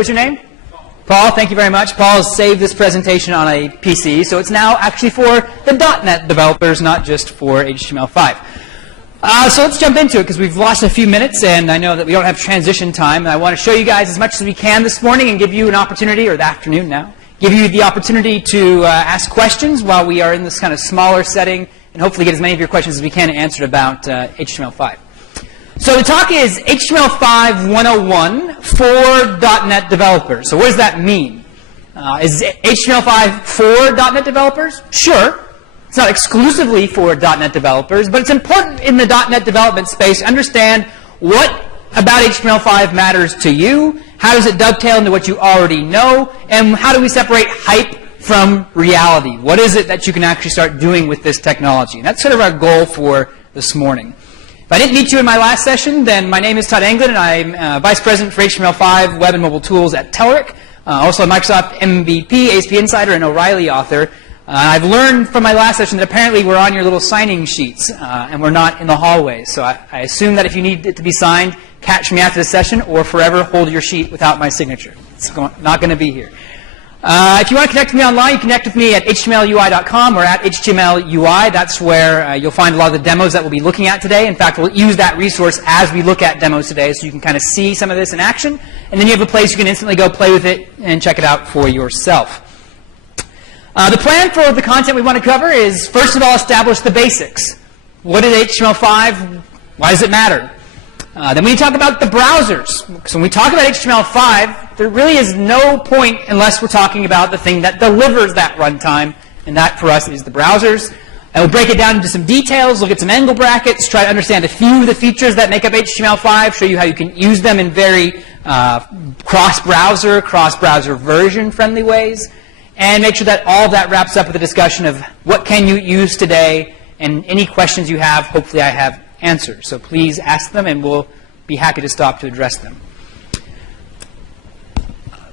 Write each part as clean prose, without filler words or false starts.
What's your name? Paul, thank you very much. Paul has saved this presentation on a PC, so it's now actually for the .NET developers, not just for HTML5. So let's jump into it, because we've lost a few minutes, and I know that we don't have transition time. And I want to show you guys as much as we can this morning and give you an opportunity, or the afternoon now, give you the opportunity to ask questions while we are in this kind of smaller setting, and hopefully get as many of your questions as we can answered about HTML5. So the talk is HTML5 101 for .NET developers. So what does that mean? Is HTML5 for .NET developers? Sure. It's not exclusively for .NET developers, but it's important in the .NET development space to understand what about HTML5 matters to you, how does it dovetail into what you already know, and how do we separate hype from reality? What is it that you can actually start doing with this technology? And that's sort of our goal for this morning. If I didn't meet you in my last session, then my name is Todd Anglin, and I'm Vice President for HTML5 Web and Mobile Tools at Telerik, also a Microsoft MVP, ASP Insider, and O'Reilly author. I've learned from my last session that apparently we're on your little signing sheets, and we're not in the hallways. So I assume that if you need it to be signed, catch me after the session, or forever hold your sheet without my signature. It's not going to be here. If you want to connect with me online, you can connect with me at htmlui.com or at htmlui. That's where you'll find a lot of the demos that we'll be looking at today. In fact, we'll use that resource as we look at demos today, so you can kind of see some of this in action. And then you have a place you can instantly go play with it and check it out for yourself. The plan for the content we want to cover is, first of all, establish the basics. What is HTML5? Why does it matter? Then we talk about the browsers. So when we talk about HTML5, there really is no point unless we're talking about the thing that delivers that runtime, and that for us is the browsers. And we'll break it down into some details, look at some angle brackets, try to understand a few of the features that make up HTML5, show you how you can use them in very cross-browser version-friendly ways, and make sure that all of that wraps up with a discussion of what can you use today, and any questions you have, hopefully I have answers. So please ask them, and we'll be happy to stop to address them.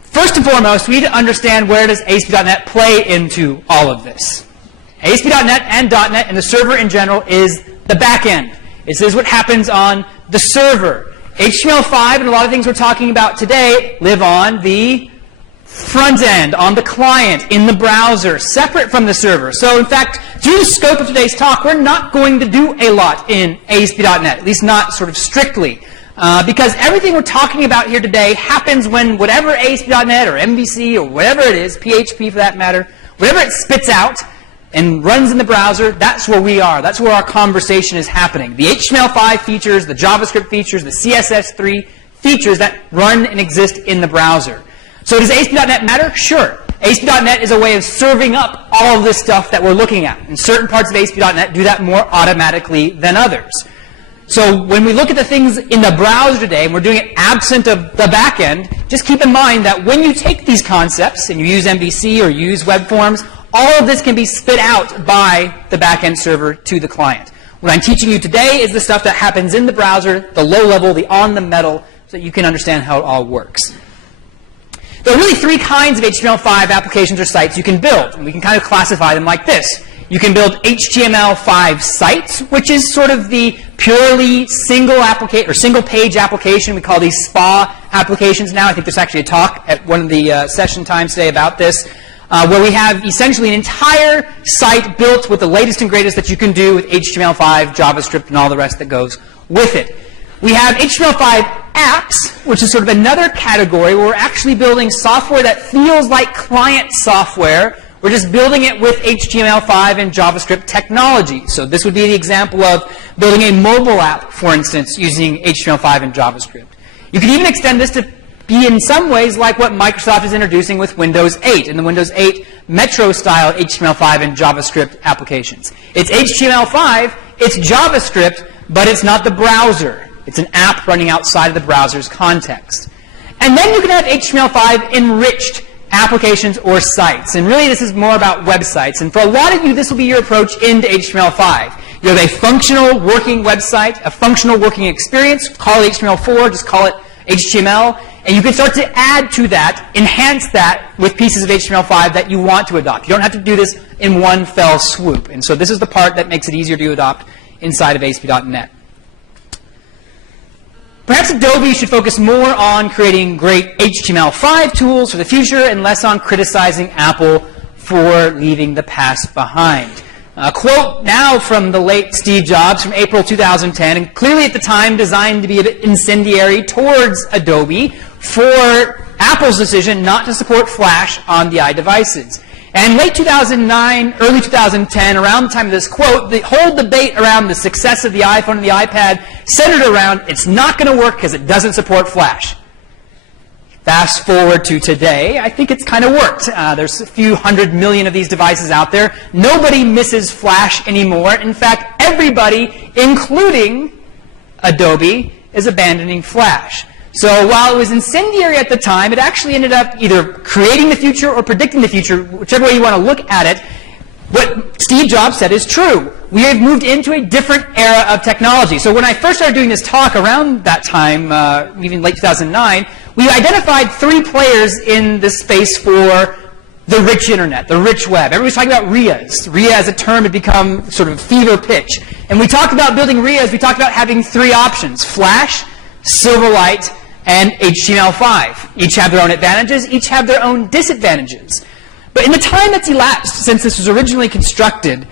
First and foremost, we need to understand where does ASP.NET play into all of this. ASP.NET and .NET and the server in general is the back end. This is what happens on the server. HTML5 and a lot of things we're talking about today live on the front end, on the client, in the browser, separate from the server. So in fact, due to the scope of today's talk, we're not going to do a lot in ASP.NET, at least not sort of strictly. Because everything we're talking about here today happens when whatever ASP.NET or MVC or whatever it is, PHP for that matter, whatever it spits out and runs in the browser, that's where we are. That's where our conversation is happening. The HTML5 features, the JavaScript features, the CSS3 features that run and exist in the browser. So does ASP.NET matter? Sure. ASP.NET is a way of serving up all of this stuff that we're looking at. And certain parts of ASP.NET do that more automatically than others. So when we look at the things in the browser today, and we're doing it absent of the back end, just keep in mind that when you take these concepts and you use MVC or use web forms, all of this can be spit out by the back end server to the client. What I'm teaching you today is the stuff that happens in the browser, the low level, the on the metal, so that you can understand how it all works. There are really three kinds of HTML5 applications or sites you can build, and we can kind of classify them like this. You can build HTML5 sites, which is sort of the purely single page application. We call these SPA applications now. I think there's actually a talk at one of the session times today about this, where we have essentially an entire site built with the latest and greatest that you can do with HTML5, JavaScript, and all the rest that goes with it. We have HTML5 apps, which is sort of another category where we're actually building software that feels like client software. We're just building it with HTML5 and JavaScript technology. So this would be the example of building a mobile app, for instance, using HTML5 and JavaScript. You can even extend this to be in some ways like what Microsoft is introducing with Windows 8 and the Windows 8 Metro-style HTML5 and JavaScript applications. It's HTML5, it's JavaScript, but it's not the browser. It's an app running outside of the browser's context. And then you can have HTML5 enriched applications or sites. And really this is more about websites. And for a lot of you, this will be your approach into HTML5. You have a functional working website, a functional working experience. Call it HTML4, just call it HTML. And you can start to add to that, enhance that with pieces of HTML5 that you want to adopt. You don't have to do this in one fell swoop. And so this is the part that makes it easier to adopt inside of ASP.NET. Perhaps Adobe should focus more on creating great HTML5 tools for the future and less on criticizing Apple for leaving the past behind. A quote now from the late Steve Jobs from April 2010, and clearly at the time designed to be a bit incendiary towards Adobe for Apple's decision not to support Flash on the iDevices. And late 2009, early 2010, around the time of this quote, the whole debate around the success of the iPhone and the iPad centered around it's not going to work because it doesn't support Flash. Fast forward to today, I think it's kind of worked. There's a few 100 million of these devices out there. Nobody misses Flash anymore. In fact, everybody, including Adobe, is abandoning Flash. So while it was incendiary at the time, it actually ended up either creating the future or predicting the future, whichever way you want to look at it. What Steve Jobs said is true. We have moved into a different era of technology. So when I first started doing this talk around that time, even late 2009, we identified 3 players in this space for the rich internet, the rich web. Everybody's talking about RIAs. RIA as a term had become sort of fever pitch. And we talked about building RIAs. We talked about having 3 options: Flash, Silverlight, and HTML5. Each have their own advantages, each have their own disadvantages. But in the time that's elapsed since this was originally constructed,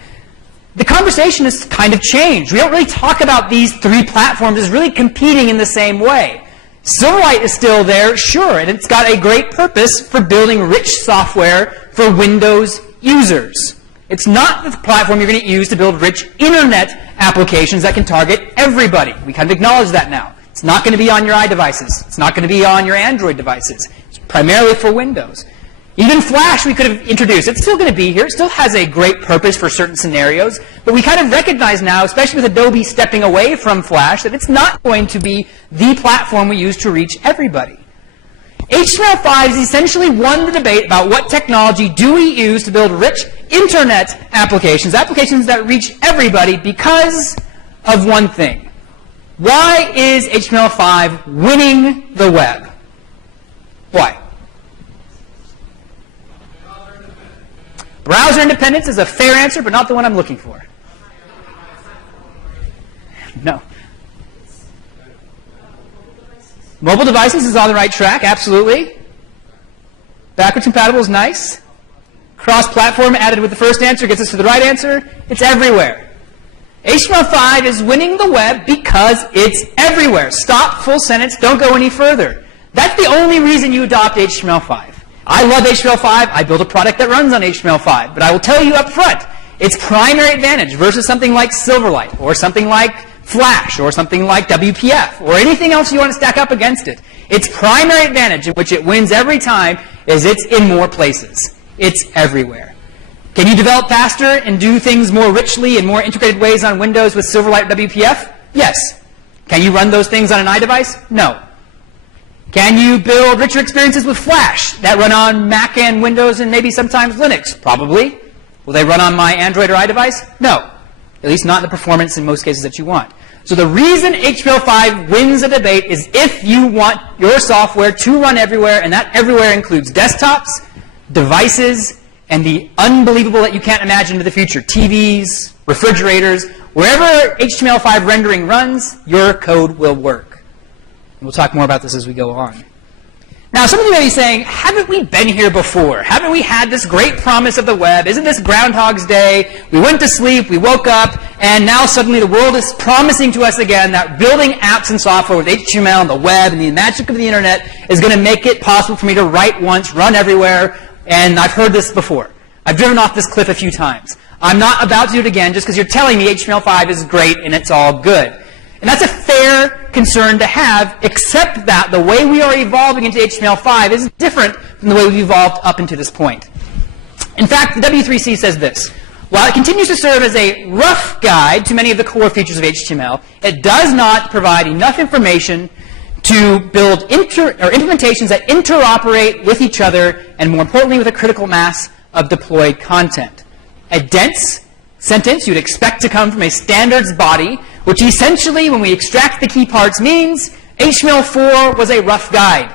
the conversation has kind of changed. We don't really talk about these 3 platforms as really competing in the same way. Silverlight is still there, sure, and it's got a great purpose for building rich software for Windows users. It's not the platform you're going to use to build rich internet applications that can target everybody. We kind of acknowledge that now. It's not going to be on your iDevices. It's not going to be on your Android devices. It's primarily for Windows. Even Flash we could have introduced. It's still going to be here. It still has a great purpose for certain scenarios. But we kind of recognize now, especially with Adobe stepping away from Flash, that it's not going to be the platform we use to reach everybody. HTML5 has essentially won the debate about what technology do we use to build rich internet applications, applications that reach everybody, because of one thing. Why is HTML5 winning the web? Why? Browser independence is a fair answer, but not the one I'm looking for. No. Mobile devices is on the right track, absolutely. Backwards compatible is nice. Cross-platform added with the first answer gets us to the right answer. It's everywhere. HTML5 is winning the web because it's everywhere. Stop, full sentence, don't go any further. That's the only reason you adopt HTML5. I love HTML5. I build a product that runs on HTML5. But I will tell you up front, its primary advantage versus something like Silverlight or something like Flash or something like WPF or anything else you want to stack up against it, its primary advantage in which it wins every time is it's in more places. It's everywhere. Can you develop faster and do things more richly in more integrated ways on Windows with Silverlight WPF? Yes. Can you run those things on an iDevice? No. Can you build richer experiences with Flash that run on Mac and Windows and maybe sometimes Linux? Probably. Will they run on my Android or iDevice? No. At least not in the performance in most cases that you want. So the reason HTML5 wins a debate is if you want your software to run everywhere, and that everywhere includes desktops, devices, and the unbelievable that you can't imagine into the future, TVs, refrigerators, wherever HTML5 rendering runs, your code will work. And we'll talk more about this as we go on. Now, some of you may be saying, haven't we been here before? Haven't we had this great promise of the web? Isn't this Groundhog's Day? We went to sleep, we woke up, and now suddenly the world is promising to us again that building apps and software with HTML and the web and the magic of the internet is going to make it possible for me to write once, run everywhere. And I've heard this before. I've driven off this cliff a few times. I'm not about to do it again just because you're telling me HTML5 is great and it's all good. And that's a fair concern to have, except that the way we are evolving into HTML5 is different from the way we've evolved up until this point. In fact, the W3C says this. While it continues to serve as a rough guide to many of the core features of HTML, it does not provide enough information to build implementations that interoperate with each other, and more importantly, with a critical mass of deployed content. A dense sentence you'd expect to come from a standards body, which essentially, when we extract the key parts, means HTML4 was a rough guide.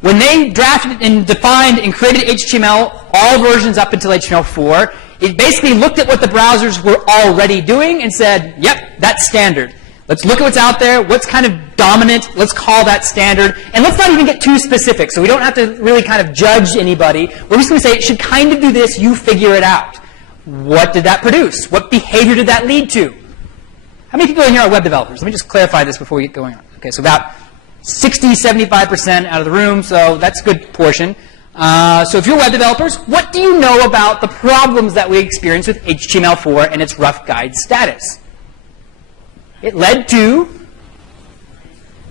When they drafted and defined and created HTML, all versions up until HTML4, it basically looked at what the browsers were already doing and said, yep, that's standard. Let's look at what's out there, what's kind of dominant, let's call that standard, and let's not even get too specific, so we don't have to really kind of judge anybody. We're just going to say it should kind of do this, you figure it out. What did that produce? What behavior did that lead to? How many people in here are web developers? Let me just clarify this before we get going on. Okay, so about 60, 75% out of the room, so that's a good portion. So if you're web developers, what do you know about the problems that we experience with HTML4 and its rough guide status? It led to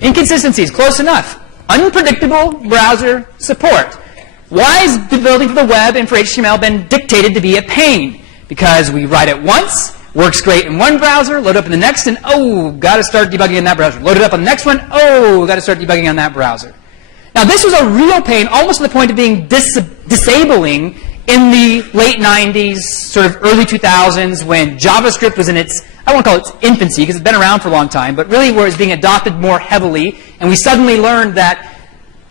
inconsistencies, close enough. Unpredictable browser support. Why has building for the web and for HTML been dictated to be a pain? Because we write it once, works great in one browser, load up in the next, and oh, got to start debugging in that browser. Load it up on the next one, oh, got to start debugging on that browser. Now, this was a real pain, almost to the point of being disabling in the late 90s, sort of early 2000s, when JavaScript was in its, I won't call it its infancy, because it's been around for a long time, but really where it's being adopted more heavily, and we suddenly learned that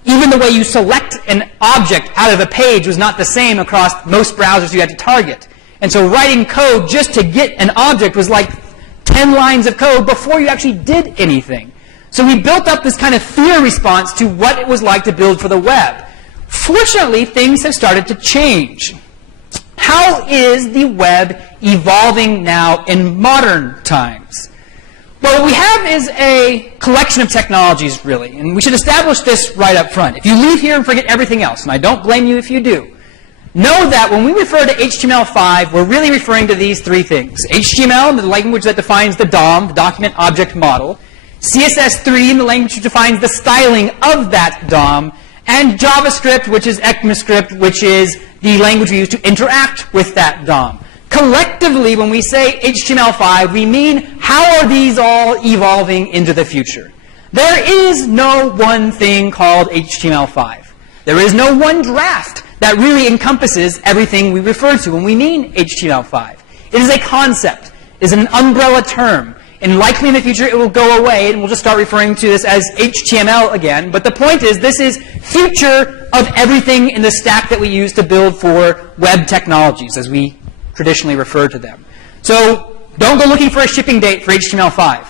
even the way you select an object out of a page was not the same across most browsers you had to target. And so writing code just to get an object was like 10 lines of code before you actually did anything. So we built up this kind of fear response to what it was like to build for the web. Fortunately, things have started to change. How is the web evolving now in modern times? Well, what we have is a collection of technologies, really, and we should establish this right up front. If you leave here and forget everything else, and I don't blame you if you do, know that when we refer to HTML5, we're really referring to these three things. HTML, the language that defines the DOM, the document object model. CSS3, the language which defines the styling of that DOM. And JavaScript, which is ECMAScript, which is the language we use to interact with that DOM. Collectively, when we say HTML5, we mean how are these all evolving into the future? There is no one thing called HTML5. There is no one draft that really encompasses everything we refer to when we mean HTML5. It is a concept. It is an umbrella term. And likely in the future it will go away, and we'll just start referring to this as HTML again. But the point is, this is future of everything in the stack that we use to build for web technologies, as we traditionally refer to them. So don't go looking for a shipping date for HTML5.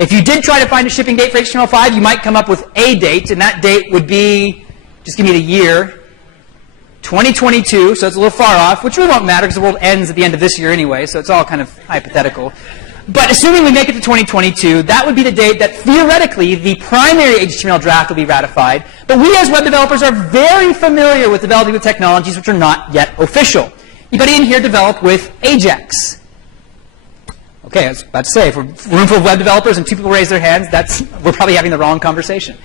If you did try to find a shipping date for HTML5, you might come up with a date, and that date would be, just give me the year, 2022, so it's a little far off, which really won't matter because the world ends at the end of this year anyway, so it's all kind of hypothetical. But assuming we make it to 2022, that would be the date that theoretically the primary HTML draft will be ratified. But we as web developers are very familiar with developing with technologies which are not yet official. Anybody in here develop with Ajax? Okay, I was about to say, if we're a room full of web developers and two people raise their hands, we're probably having the wrong conversation.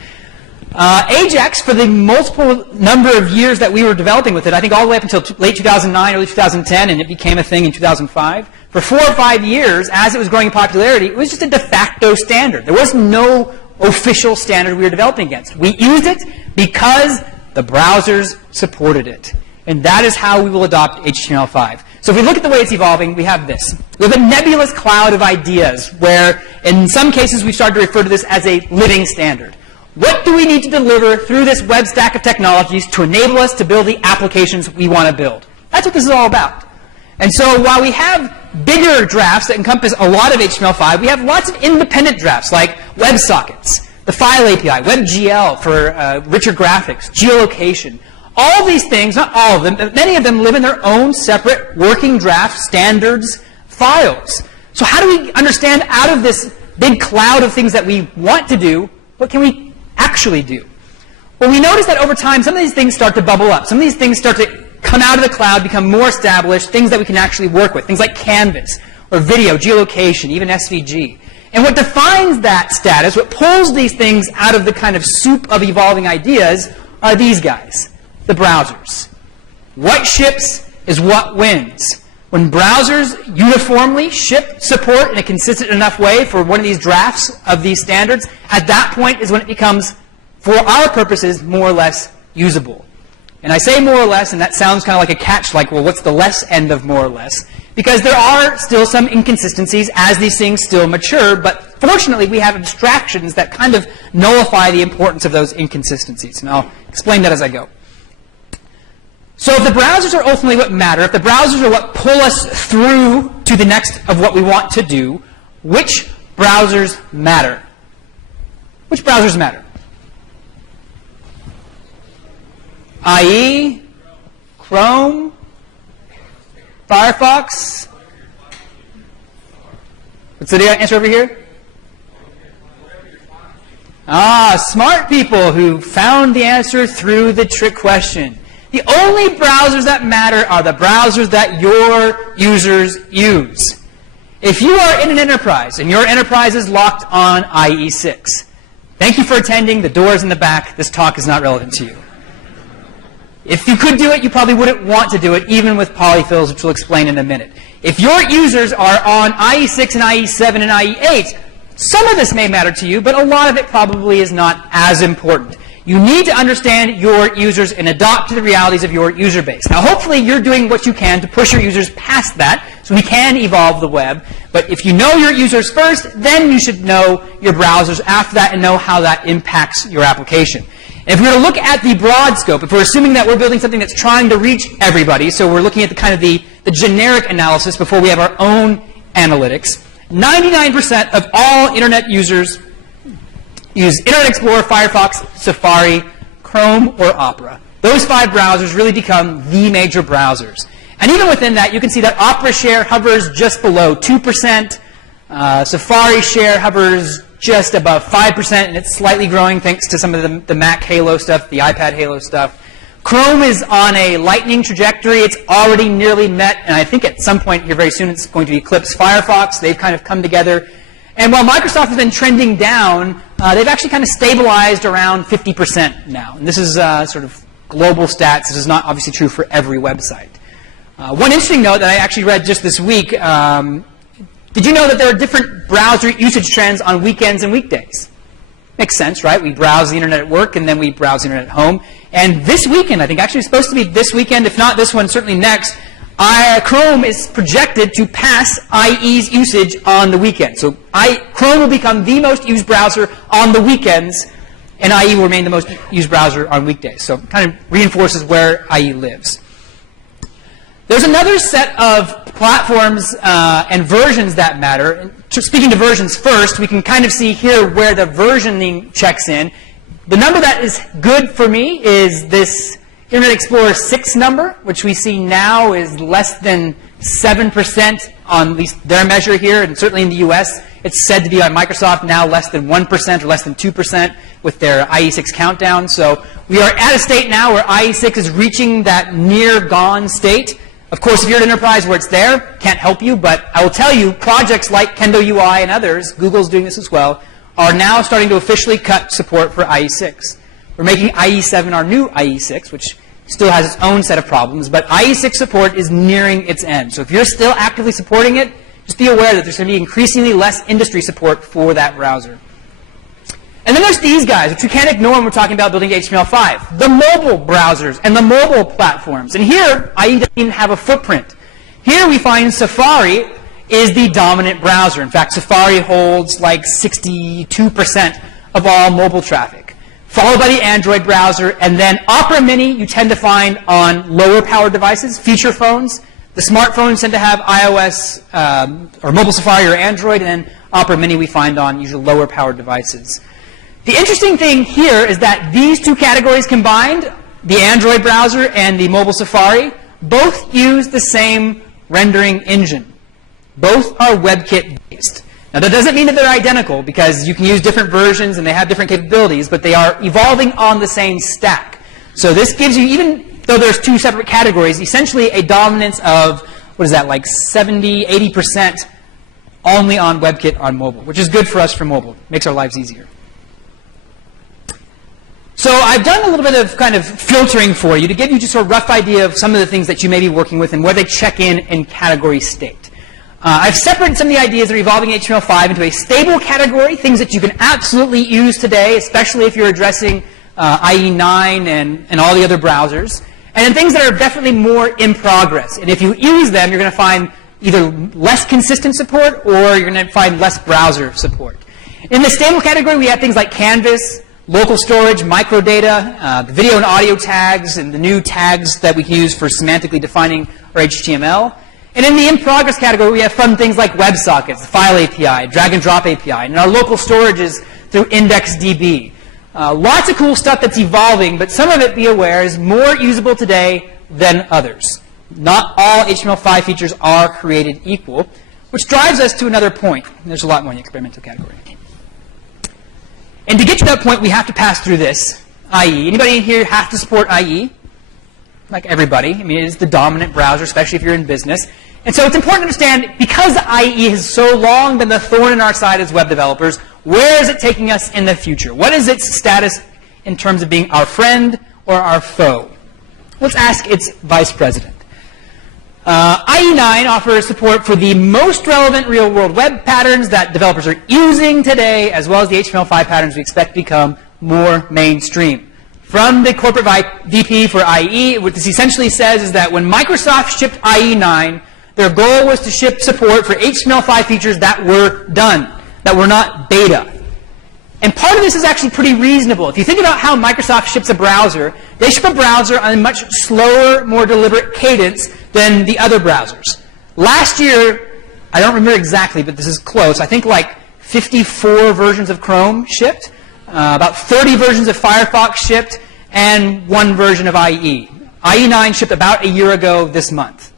Ajax, for the multiple number of years that we were developing with it, I think all the way up until late 2009, early 2010, and it became a thing in 2005, for 4 or 5 years, as it was growing in popularity, it was just a de facto standard. There was no official standard we were developing against. We used it because the browsers supported it. And that is how we will adopt HTML5. So if we look at the way it's evolving, we have this. We have a nebulous cloud of ideas where, in some cases, we've started to refer to this as a living standard. What do we need to deliver through this web stack of technologies to enable us to build the applications we want to build? That's what this is all about. And so while we have bigger drafts that encompass a lot of HTML5, we have lots of independent drafts like WebSockets, the File API, WebGL for richer graphics, geolocation. All these things, not all of them, but many of them live in their own separate working draft standards files. So how do we understand out of this big cloud of things that we want to do, what can we actually do? Well, we notice that over time, some of these things start to bubble up. Some of these things start to come out of the cloud, become more established, things that we can actually work with, things like Canvas, or video, geolocation, even SVG. And what defines that status, what pulls these things out of the kind of soup of evolving ideas, are these guys, the browsers. What ships is what wins. When browsers uniformly ship support in a consistent enough way for one of these drafts of these standards, at that point is when it becomes, for our purposes, more or less usable. And I say more or less, and that sounds kind of like a catch, like, well, what's the less end of more or less? Because there are still some inconsistencies as these things still mature, but fortunately we have abstractions that kind of nullify the importance of those inconsistencies. And I'll explain that as I go. So if the browsers are ultimately what matter, if the browsers are what pull us through to the next of what we want to do, which browsers matter? Which browsers matter? IE, Chrome, Firefox. What's the answer over here? Smart people who found the answer through the trick question. The only browsers that matter are the browsers that your users use. If you are in an enterprise and your enterprise is locked on IE6, thank you for attending. The door is in the back. This talk is not relevant to you. If you could do it, you probably wouldn't want to do it, even with polyfills, which we'll explain in a minute. If your users are on IE6 and IE7 and IE8, some of this may matter to you, but a lot of it probably is not as important. You need to understand your users and adopt to the realities of your user base. Now, hopefully, you're doing what you can to push your users past that, so we can evolve the web. But if you know your users first, then you should know your browsers after that and know how that impacts your application. If we were to look at the broad scope, if we're assuming that we're building something that's trying to reach everybody, so we're looking at the generic analysis before we have our own analytics, 99% of all internet users use Internet Explorer, Firefox, Safari, Chrome, or Opera. Those 5 browsers really become the major browsers. And even within that, you can see that Opera share hovers just below 2%. Safari share hovers just above 5%, and it's slightly growing thanks to some of the Mac Halo stuff, the iPad Halo stuff. Chrome is on a lightning trajectory. It's already nearly met, and I think at some point here very soon it's going to eclipse Firefox. They've kind of come together. And while Microsoft has been trending down, they've actually kind of stabilized around 50% now. And this is sort of global stats. This is not obviously true for every website. One interesting note that I actually read just this week, did you know that there are different browser usage trends on weekends and weekdays? Makes sense, right? We browse the internet at work, and then we browse the internet at home. And this weekend, I think actually it's supposed to be this weekend, if not this one, certainly next, Chrome is projected to pass IE's usage on the weekend. So Chrome will become the most used browser on the weekends, and IE will remain the most used browser on weekdays. So it kind of reinforces where IE lives. There's another set of platforms and versions that matter. And speaking to versions first, we can kind of see here where the versioning checks in. The number that is good for me is this Internet Explorer 6 number, which we see now is less than 7% on at least their measure here, and certainly in the US. It's said to be on Microsoft now less than 1% or less than 2% with their IE6 countdown. So we are at a state now where IE6 is reaching that near gone state. Of course, if you're at an enterprise where it's there, can't help you, but I will tell you, projects like Kendo UI and others, Google's doing this as well, are now starting to officially cut support for IE6. We're making IE7 our new IE6, which still has its own set of problems, but IE6 support is nearing its end. So if you're still actively supporting it, just be aware that there's going to be increasingly less industry support for that browser. And then there's these guys, which we can't ignore when we're talking about building HTML5, the mobile browsers and the mobile platforms. And here, IE doesn't even have a footprint. Here we find Safari is the dominant browser. In fact, Safari holds like 62% of all mobile traffic, followed by the Android browser, and then Opera Mini you tend to find on lower powered devices, feature phones. The smartphones tend to have iOS or mobile Safari or Android, and then Opera Mini we find on usually lower powered devices. The interesting thing here is that these two categories combined, the Android browser and the mobile Safari, both use the same rendering engine. Both are WebKit based. Now that doesn't mean that they're identical, because you can use different versions and they have different capabilities, but they are evolving on the same stack. So this gives you, even though there's two separate categories, essentially a dominance of, what is that, like 70, 80% only on WebKit on mobile, which is good for us for mobile. Makes our lives easier. So I've done a little bit of kind of filtering for you to give you just a rough idea of some of the things that you may be working with and where they check in category state. I've separated some of the ideas that are evolving HTML5 into a stable category, things that you can absolutely use today, especially if you're addressing IE9 and all the other browsers, and then things that are definitely more in progress. And if you use them, you're going to find either less consistent support or you're going to find less browser support. In the stable category, we have things like Canvas, local storage, microdata, the video and audio tags, and the new tags that we can use for semantically defining our HTML. And in the in-progress category, we have fun things like WebSockets, the File API, Drag and Drop API, and our local storages through IndexedDB. Lots of cool stuff that's evolving, but some of it, be aware, is more usable today than others. Not all HTML5 features are created equal, which drives us to another point. There's a lot more in the experimental category. And to get to that point, we have to pass through this, IE. Anybody in here have to support IE? Like everybody. I mean, it is the dominant browser, especially if you're in business. And so it's important to understand, because IE has so long been the thorn in our side as web developers, where is it taking us in the future? What is its status in terms of being our friend or our foe? Let's ask its vice president. IE9 offers support for the most relevant real-world web patterns that developers are using today, as well as the HTML5 patterns we expect to become more mainstream. From the corporate VP for IE, what this essentially says is that when Microsoft shipped IE9, their goal was to ship support for HTML5 features that were done, that were not beta. And part of this is actually pretty reasonable. If you think about how Microsoft ships a browser, they ship a browser on a much slower, more deliberate cadence than the other browsers. Last year, I don't remember exactly, but this is close, I think like 54 versions of Chrome shipped, about 30 versions of Firefox shipped, and 1 version of IE. IE9 shipped about a year ago this month.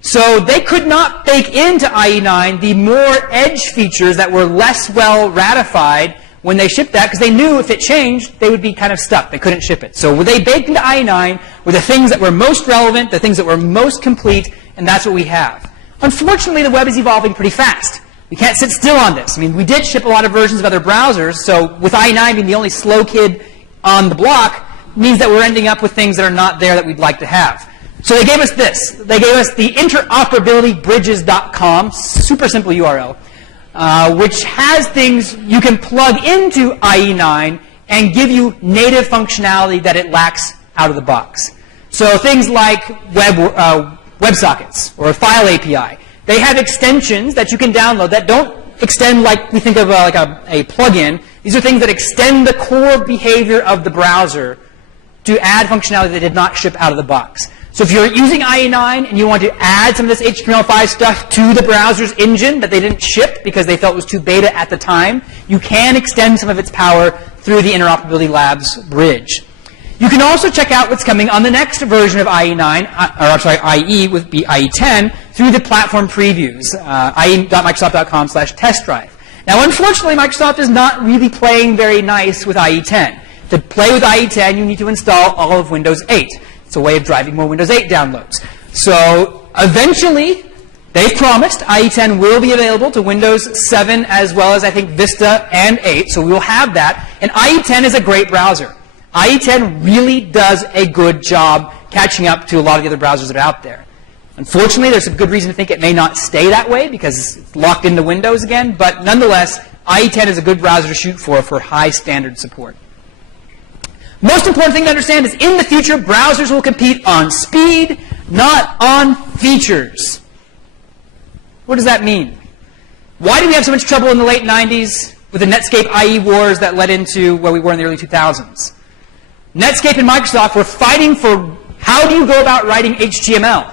So they could not bake into IE9 the more edge features that were less well ratified when they shipped that, because they knew if it changed, they would be kind of stuck. They couldn't ship it. So what they baked into IE9 were the things that were most relevant, the things that were most complete, and that's what we have. Unfortunately, the web is evolving pretty fast. We can't sit still on this. I mean, we did ship a lot of versions of other browsers, so with IE9 being the only slow kid on the block, means that we're ending up with things that are not there that we'd like to have. So they gave us this. They gave us the interoperabilitybridges.com, super simple URL, which has things you can plug into IE9 and give you native functionality that it lacks out of the box. So things like WebSockets or a File API. They have extensions that you can download that don't extend like we think of like a plugin. These are things that extend the core behavior of the browser to add functionality that did not ship out of the box. So if you're using IE9 and you want to add some of this HTML5 stuff to the browser's engine that they didn't ship because they felt was too beta at the time, you can extend some of its power through the Interoperability Labs bridge. You can also check out what's coming on the next version of IE9, IE would be IE10, through the platform previews, ie.microsoft.com/test drive. Now, unfortunately, Microsoft is not really playing very nice with IE10. To play with IE10, you need to install all of Windows 8. It's a way of driving more Windows 8 downloads. So eventually, they've promised IE10 will be available to Windows 7 as well as, I think, Vista and 8. So we will have that. And IE10 is a great browser. IE10 really does a good job catching up to a lot of the other browsers that are out there. Unfortunately, there's some good reason to think it may not stay that way because it's locked into Windows again. But nonetheless, IE10 is a good browser to shoot for high standard support. Most important thing to understand is in the future, browsers will compete on speed, not on features. What does that mean? Why did we have so much trouble in the late 90s with the Netscape IE wars that led into where we were in the early 2000s? Netscape and Microsoft were fighting for how do you go about writing HTML?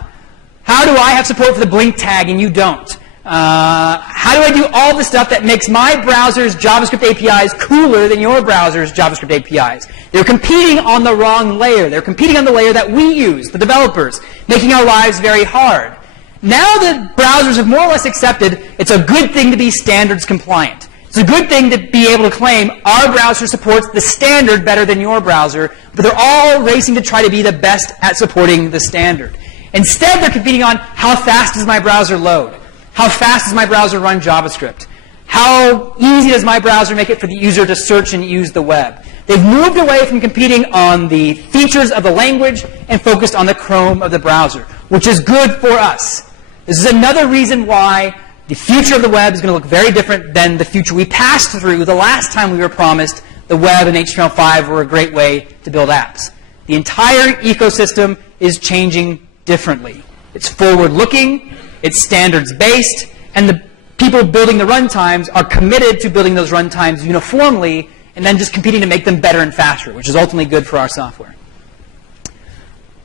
How do I have support for the blink tag and you don't? How do I do all the stuff that makes my browser's JavaScript APIs cooler than your browser's JavaScript APIs? They're competing on the wrong layer. They're competing on the layer that we use, the developers, making our lives very hard. Now that browsers have more or less accepted it's a good thing to be standards compliant. It's a good thing to be able to claim our browser supports the standard better than your browser, but they're all racing to try to be the best at supporting the standard. Instead, they're competing on how fast does my browser load? How fast does my browser run JavaScript? How easy does my browser make it for the user to search and use the web? They've moved away from competing on the features of the language and focused on the Chrome of the browser, which is good for us. This is another reason why the future of the web is going to look very different than the future we passed through the last time we were promised the web and HTML5 were a great way to build apps. The entire ecosystem is changing differently. It's forward-looking, it's standards-based, and the people building the runtimes are committed to building those runtimes uniformly and then just competing to make them better and faster, which is ultimately good for our software.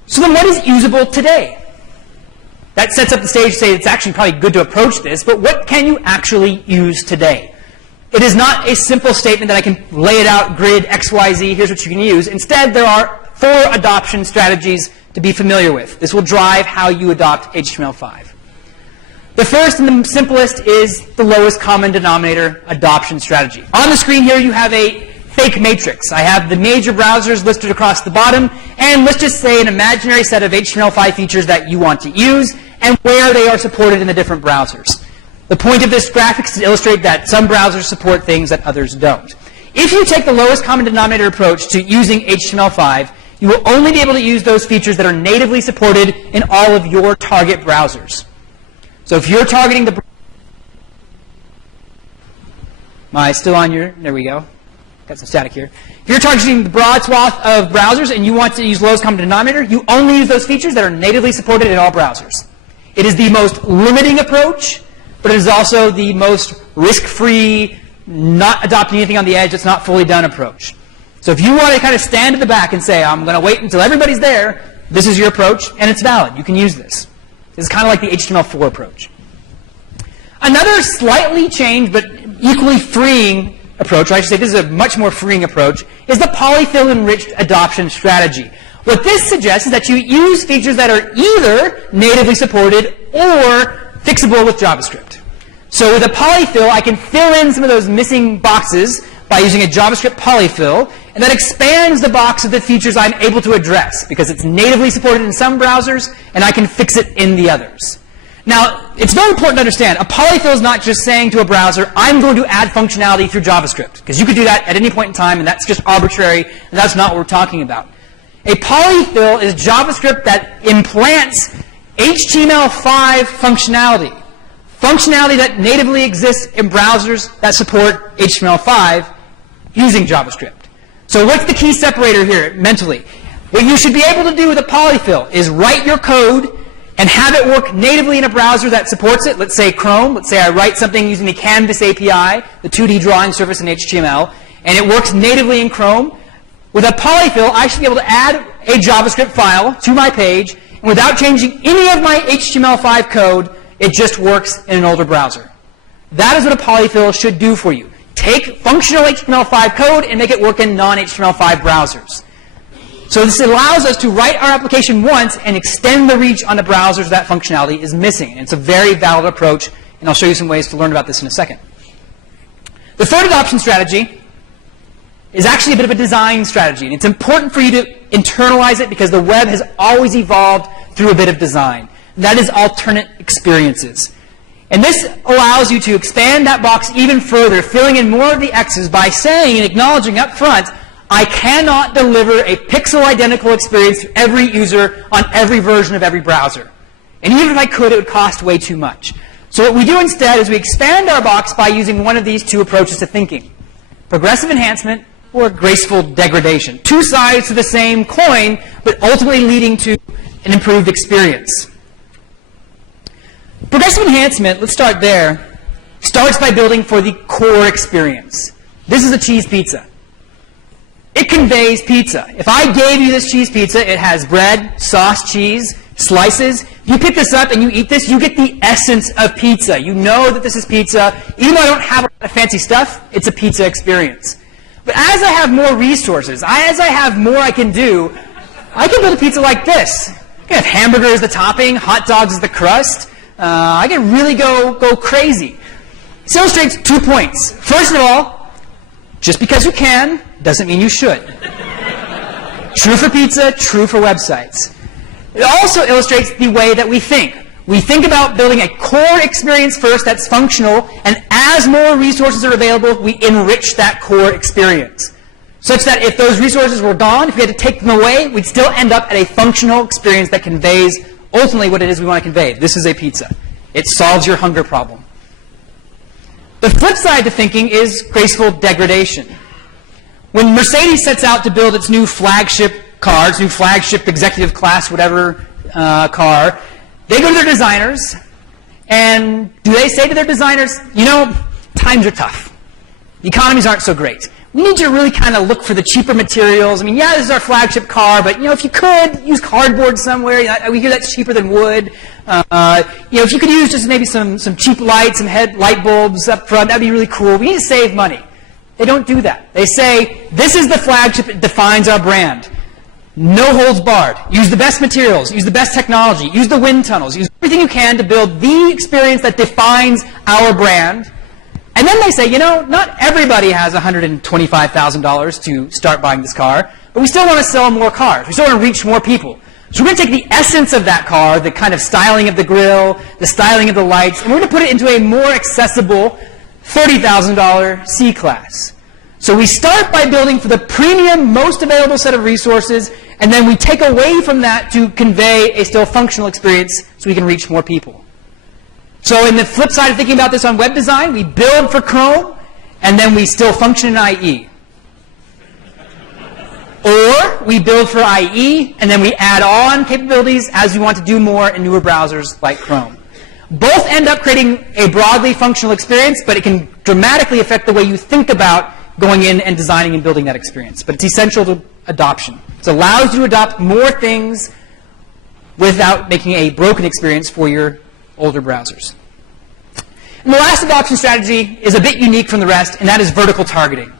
So then what is usable today? That sets up the stage to say it's actually probably good to approach this, but what can you actually use today? It is not a simple statement that I can lay it out, grid, X, Y, Z, here's what you can use. Instead, there are 4 adoption strategies to be familiar with. This will drive how you adopt HTML5. The first and the simplest is the lowest common denominator adoption strategy. On the screen here, you have a fake matrix. I have the major browsers listed across the bottom, and let's just say an imaginary set of HTML5 features that you want to use and where they are supported in the different browsers. The point of this graphic is to illustrate that some browsers support things that others don't. If you take the lowest common denominator approach to using HTML5, you will only be able to use those features that are natively supported in all of your target browsers. So if you're targeting the... Am I still on your... There we go. Got some static here. If you're targeting the broad swath of browsers and you want to use lowest common denominator, you only use those features that are natively supported in all browsers. It is the most limiting approach, but it is also the most risk-free, not adopting anything on the edge that's not fully done approach. So if you want to kind of stand at the back and say, I'm going to wait until everybody's there, this is your approach, and it's valid. You can use this. This is kind of like the HTML4 approach. Another slightly changed but equally freeing approach, or I should say this is a much more freeing approach, is the polyfill-enriched adoption strategy. What this suggests is that you use features that are either natively supported or fixable with JavaScript. So with a polyfill, I can fill in some of those missing boxes by using a JavaScript polyfill, and that expands the box of the features I'm able to address because it's natively supported in some browsers, and I can fix it in the others. Now, it's very important to understand, a polyfill is not just saying to a browser, I'm going to add functionality through JavaScript, because you could do that at any point in time, and that's just arbitrary, and that's not what we're talking about. A polyfill is JavaScript that implants HTML5 functionality. Functionality that natively exists in browsers that support HTML5 using JavaScript. So what's the key separator here mentally? What you should be able to do with a polyfill is write your code and have it work natively in a browser that supports it. Let's say Chrome. Let's say I write something using the Canvas API, the 2D drawing surface in HTML, and it works natively in Chrome. With a polyfill, I should be able to add a JavaScript file to my page, and without changing any of my HTML5 code, it just works in an older browser. That is what a polyfill should do for you. Take functional HTML5 code and make it work in non-HTML5 browsers. So this allows us to write our application once and extend the reach on the browsers that functionality is missing. And it's a very valid approach, and I'll show you some ways to learn about this in a second. The third adoption strategy is actually a bit of a design strategy. And it's important for you to internalize it because the web has always evolved through a bit of design. That is alternate experiences. And this allows you to expand that box even further, filling in more of the X's by saying and acknowledging up front, I cannot deliver a pixel-identical experience to every user on every version of every browser. And even if I could, it would cost way too much. So what we do instead is we expand our box by using one of these two approaches to thinking. Progressive enhancement or graceful degradation. Two sides to the same coin, but ultimately leading to an improved experience. Progressive enhancement, let's start there, starts by building for the core experience. This is a cheese pizza. It conveys pizza. If I gave you this cheese pizza, it has bread, sauce, cheese, slices. You pick this up and you eat this, you get the essence of pizza. You know that this is pizza. Even though I don't have a lot of fancy stuff, it's a pizza experience. But as I have more resources, as I have more I can do, I can build a pizza like this. I can have hamburger as the topping, hot dogs as the crust. I can really go crazy. This illustrates 2 points. First of all, just because you can doesn't mean you should. True for pizza, true for websites. It also illustrates the way that we think. We think about building a core experience first that's functional, and as more resources are available, we enrich that core experience. Such that if those resources were gone, if we had to take them away, we'd still end up at a functional experience that conveys ultimately what it is we want to convey. This is a pizza. It solves your hunger problem. The flip side to thinking is graceful degradation. When Mercedes sets out to build its new flagship car, its new flagship executive class, whatever car, they go to their designers, and do they say to their designers, you know, times are tough. The economies aren't so great. we need you to really kind of look for the cheaper materials. I mean, yeah, this is our flagship car, but if you could use cardboard somewhere, we hear that's cheaper than wood. If you could use just maybe some cheap lights, some light bulbs up front, that'd be really cool. We need to save money. They don't do that. They say, this is the flagship, it defines our brand. No holds barred. Use the best materials, use the best technology, use the wind tunnels, use everything you can to build the experience that defines our brand. And then they say, not everybody has $125,000 to start buying this car, but we still want to sell more cars. We still want to reach more people. So we're going to take the essence of that car, the kind of styling of the grille, the styling of the lights, and we're going to put it into a more accessible $30,000 C-Class. So we start by building for the premium, most available set of resources, and then we take away from that to convey a still functional experience so we can reach more people. So in the flip side of thinking about this on web design, we build for Chrome, and then we still function in IE. Or we build for IE, and then we add on capabilities as we want to do more in newer browsers like Chrome. Both end up creating a broadly functional experience, but it can dramatically affect the way you think about going in and designing and building that experience. But it's essential to adoption. It allows you to adopt more things without making a broken experience for your older browsers. And the last adoption strategy is a bit unique from the rest, and that is vertical targeting.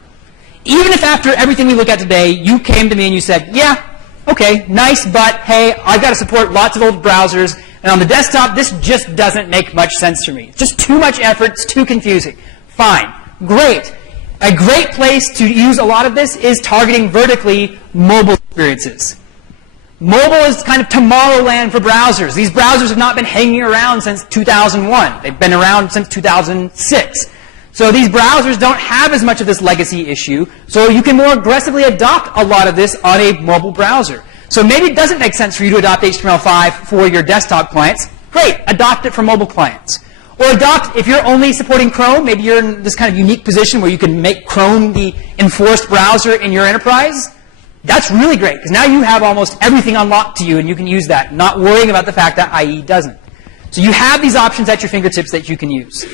Even if after everything we look at today, you came to me and you said, yeah, okay, nice, but hey, I've got to support lots of old browsers, and on the desktop, this just doesn't make much sense for me. It's just too much effort, it's too confusing. Fine, great. A great place to use a lot of this is targeting vertically mobile experiences. Mobile is kind of Tomorrowland for browsers. These browsers have not been hanging around since 2001. They've been around since 2006. So these browsers don't have as much of this legacy issue, so you can more aggressively adopt a lot of this on a mobile browser. So maybe it doesn't make sense for you to adopt HTML5 for your desktop clients. Great, adopt it for mobile clients. Or adopt, if you're only supporting Chrome, maybe you're in this kind of unique position where you can make Chrome the enforced browser in your enterprise. That's really great, because now you have almost everything unlocked to you, and you can use that, not worrying about the fact that IE doesn't. So you have these options at your fingertips that you can use.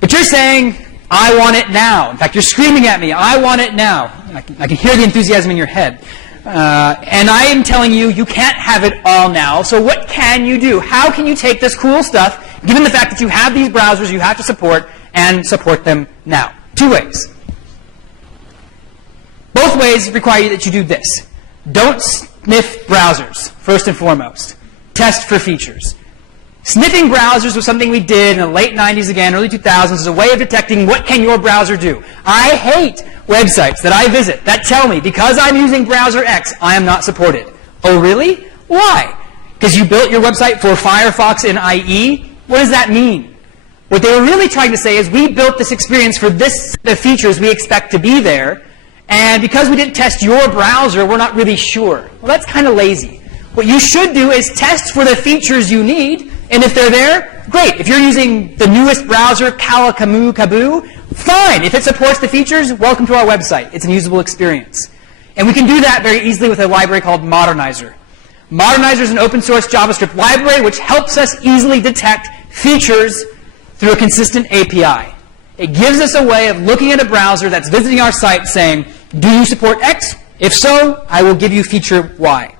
But you're saying, I want it now. In fact, you're screaming at me, I want it now. I can hear the enthusiasm in your head. And I am telling you, you can't have it all now. So what can you do? How can you take this cool stuff, given the fact that you have these browsers you have to support, and support them now? Two ways. Both ways require that you do this. Don't sniff browsers, first and foremost. Test for features. Sniffing browsers was something we did in the late 90s again, early 2000s, as a way of detecting what can your browser do. I hate websites that I visit that tell me, because I'm using browser X, I am not supported. Oh, really? Why? Because you built your website for Firefox in IE? What does that mean? What they were really trying to say is, we built this experience for this set of features we expect to be there, and because we didn't test your browser, we're not really sure. Well, that's kind of lazy. What you should do is test for the features you need, and if they're there, great. If you're using the newest browser, Kaboo, fine. If it supports the features, welcome to our website. It's an usable experience. And we can do that very easily with a library called Modernizer. Modernizer is an open source JavaScript library which helps us easily detect features through a consistent API. It gives us a way of looking at a browser that's visiting our site saying, do you support X? If so, I will give you feature Y.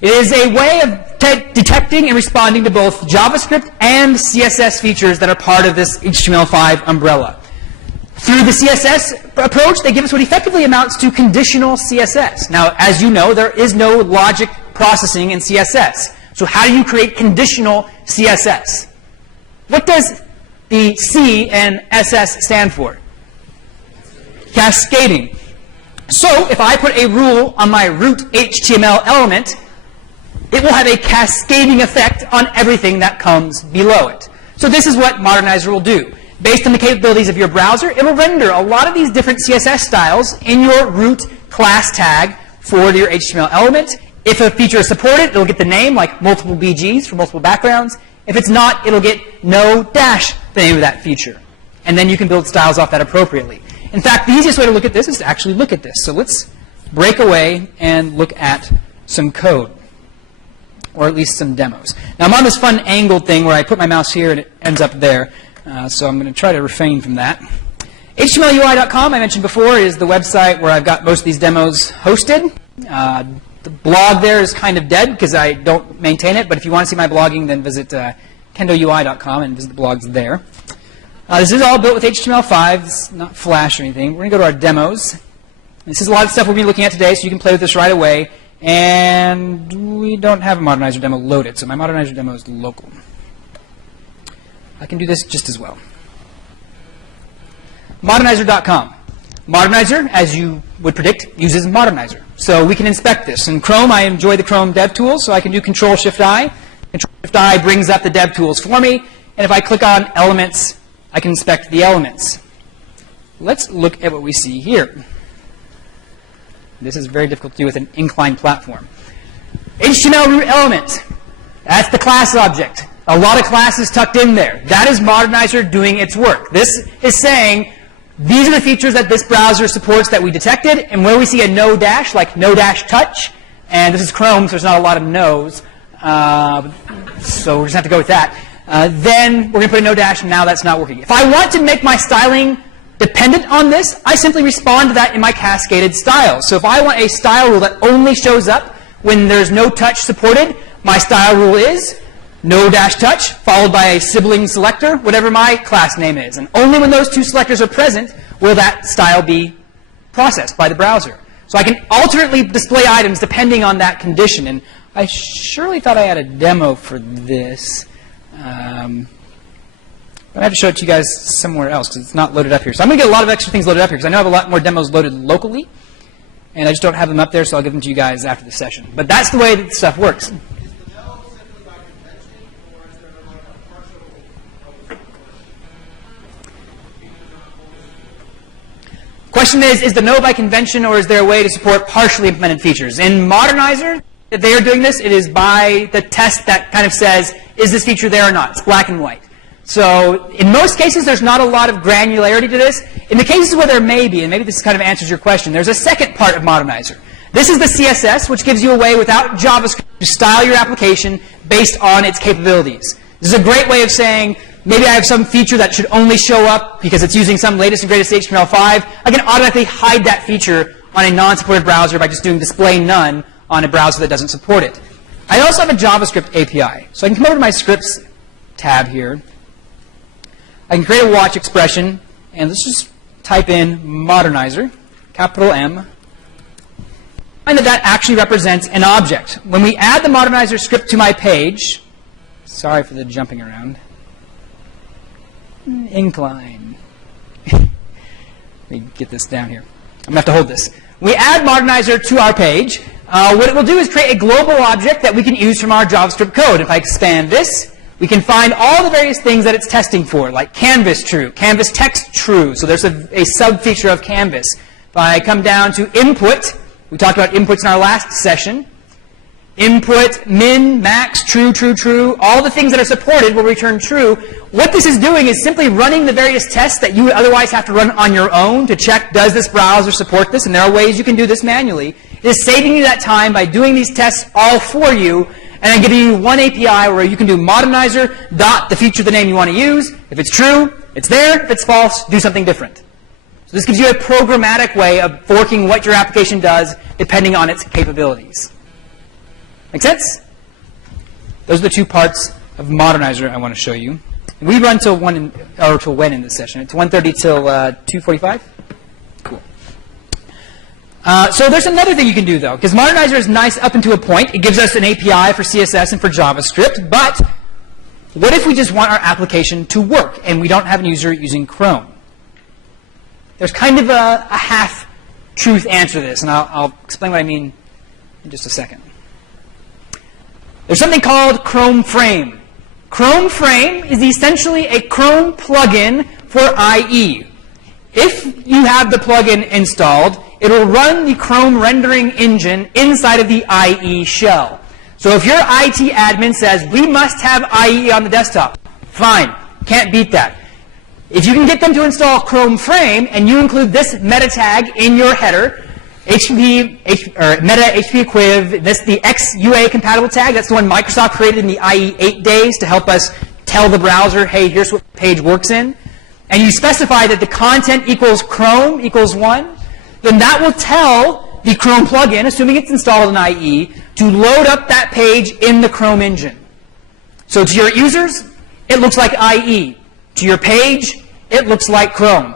It is a way of detecting and responding to both JavaScript and CSS features that are part of this HTML5 umbrella. Through the CSS approach, they give us what effectively amounts to conditional CSS. Now, as you know, there is no logic processing in CSS. So how do you create conditional CSS? What does the C and SS stand for? Cascading. So if I put a rule on my root HTML element, it will have a cascading effect on everything that comes below it. So this is what Modernizer will do. Based on the capabilities of your browser, it will render a lot of these different CSS styles in your root class tag for your HTML element. If a feature is supported, it'll get the name, like multiple BGs for multiple backgrounds. If it's not, it'll get no dash the name of that feature. And then you can build styles off that appropriately. In fact, the easiest way to look at this is to actually look at this. So let's break away and look at some code, or at least some demos. Now, I'm on this fun angled thing where I put my mouse here and it ends up there. So I'm going to try to refrain from that. HTMLUI.com, I mentioned before, is the website where I've got most of these demos hosted. The blog there is kind of dead because I don't maintain it, but if you want to see my blogging, then visit kendoui.com and visit the blogs there. This is all built with HTML5. It's not Flash or anything. We're going to go to our demos. This is a lot of stuff we'll be looking at today, so you can play with this right away. And we don't have a Modernizer demo loaded, so my Modernizer demo is local. I can do this just as well. Modernizer.com. Modernizer, as you would predict, uses Modernizer. So we can inspect this. In Chrome, I enjoy the Chrome dev tools, so I can do Control-Shift-I. Control-Shift-I brings up the dev tools for me. And if I click on Elements, I can inspect the elements. Let's look at what we see here. This is very difficult to do with an inclined platform. HTML root element. That's the class object. A lot of classes tucked in there. That is Modernizer doing its work. This is saying, these are the features that this browser supports that we detected, and where we see a no dash, like no dash touch, and this is Chrome, so there's not a lot of no's, so we're just going to have to go with that. Then we're going to put a no dash, and now that's not working. If I want to make my styling dependent on this, I simply respond to that in my cascaded styles. So if I want a style rule that only shows up when there's no touch supported, my style rule is no dash touch, followed by a sibling selector, whatever my class name is. And only when those two selectors are present will that style be processed by the browser. So I can alternately display items depending on that condition. And I surely thought I had a demo for this. I have to show it to you guys somewhere else because it's not loaded up here. So I'm going to get a lot of extra things loaded up here because I know I have a lot more demos loaded locally. And I just don't have them up there, so I'll give them to you guys after the session. But that's the way that stuff works. Question is the no by convention, or is there a way to support partially implemented features? In Modernizer, if they are doing this, it is by the test that kind of says, is this feature there or not? It's black and white. So in most cases, there's not a lot of granularity to this. In the cases where there may be, and maybe this kind of answers your question, there's a second part of Modernizer. This is the CSS, which gives you a way without JavaScript to style your application based on its capabilities. This is a great way of saying, maybe I have some feature that should only show up because it's using some latest and greatest HTML5. I can automatically hide that feature on a non-supported browser by just doing display none on a browser that doesn't support it. I also have a JavaScript API. So I can come over to my scripts tab here. I can create a watch expression, and let's just type in Modernizer, capital M. Find that actually represents an object. When we add the Modernizer script to my page, sorry for the jumping around, incline. Let me get this down here. I'm going to have to hold this. We add Modernizer to our page. What it will do is create a global object that we can use from our JavaScript code. If I expand this, we can find all the various things that it's testing for, like canvas true, canvas text true. So there's a sub-feature of canvas. If I come down to input, we talked about inputs in our last session. Input, min, max, true, true, true. All the things that are supported will return true. What this is doing is simply running the various tests that you would otherwise have to run on your own to check, does this browser support this? And there are ways you can do this manually. It is saving you that time by doing these tests all for you, and then giving you one API where you can do Modernizer, dot the feature, the name you want to use. If it's true, it's there. If it's false, do something different. So this gives you a programmatic way of forking what your application does depending on its capabilities. Make sense? Those are the two parts of Modernizer I want to show you. We run till when in this session? It's 1:30 till 2:45? Cool. So there's another thing you can do, though, because Modernizer is nice up until a point. It gives us an API for CSS and for JavaScript, but what if we just want our application to work and we don't have a user using Chrome? There's kind of a half-truth answer to this, and I'll explain what I mean in just a second. There's something called Chrome Frame. Chrome Frame is essentially a Chrome plugin for IE. If you have the plugin installed, it will run the Chrome rendering engine inside of the IE shell. So if your IT admin says, we must have IE on the desktop, fine, can't beat that. If you can get them to install Chrome Frame and you include this meta tag in your header, meta HTTP equiv, the XUA compatible tag, that's the one Microsoft created in the IE 8 days to help us tell the browser, hey, here's what page works in. and you specify that the content equals Chrome equals 1, then that will tell the Chrome plugin, assuming it's installed in IE, to load up that page in the Chrome engine. So to your users, it looks like IE. To your page, it looks like Chrome.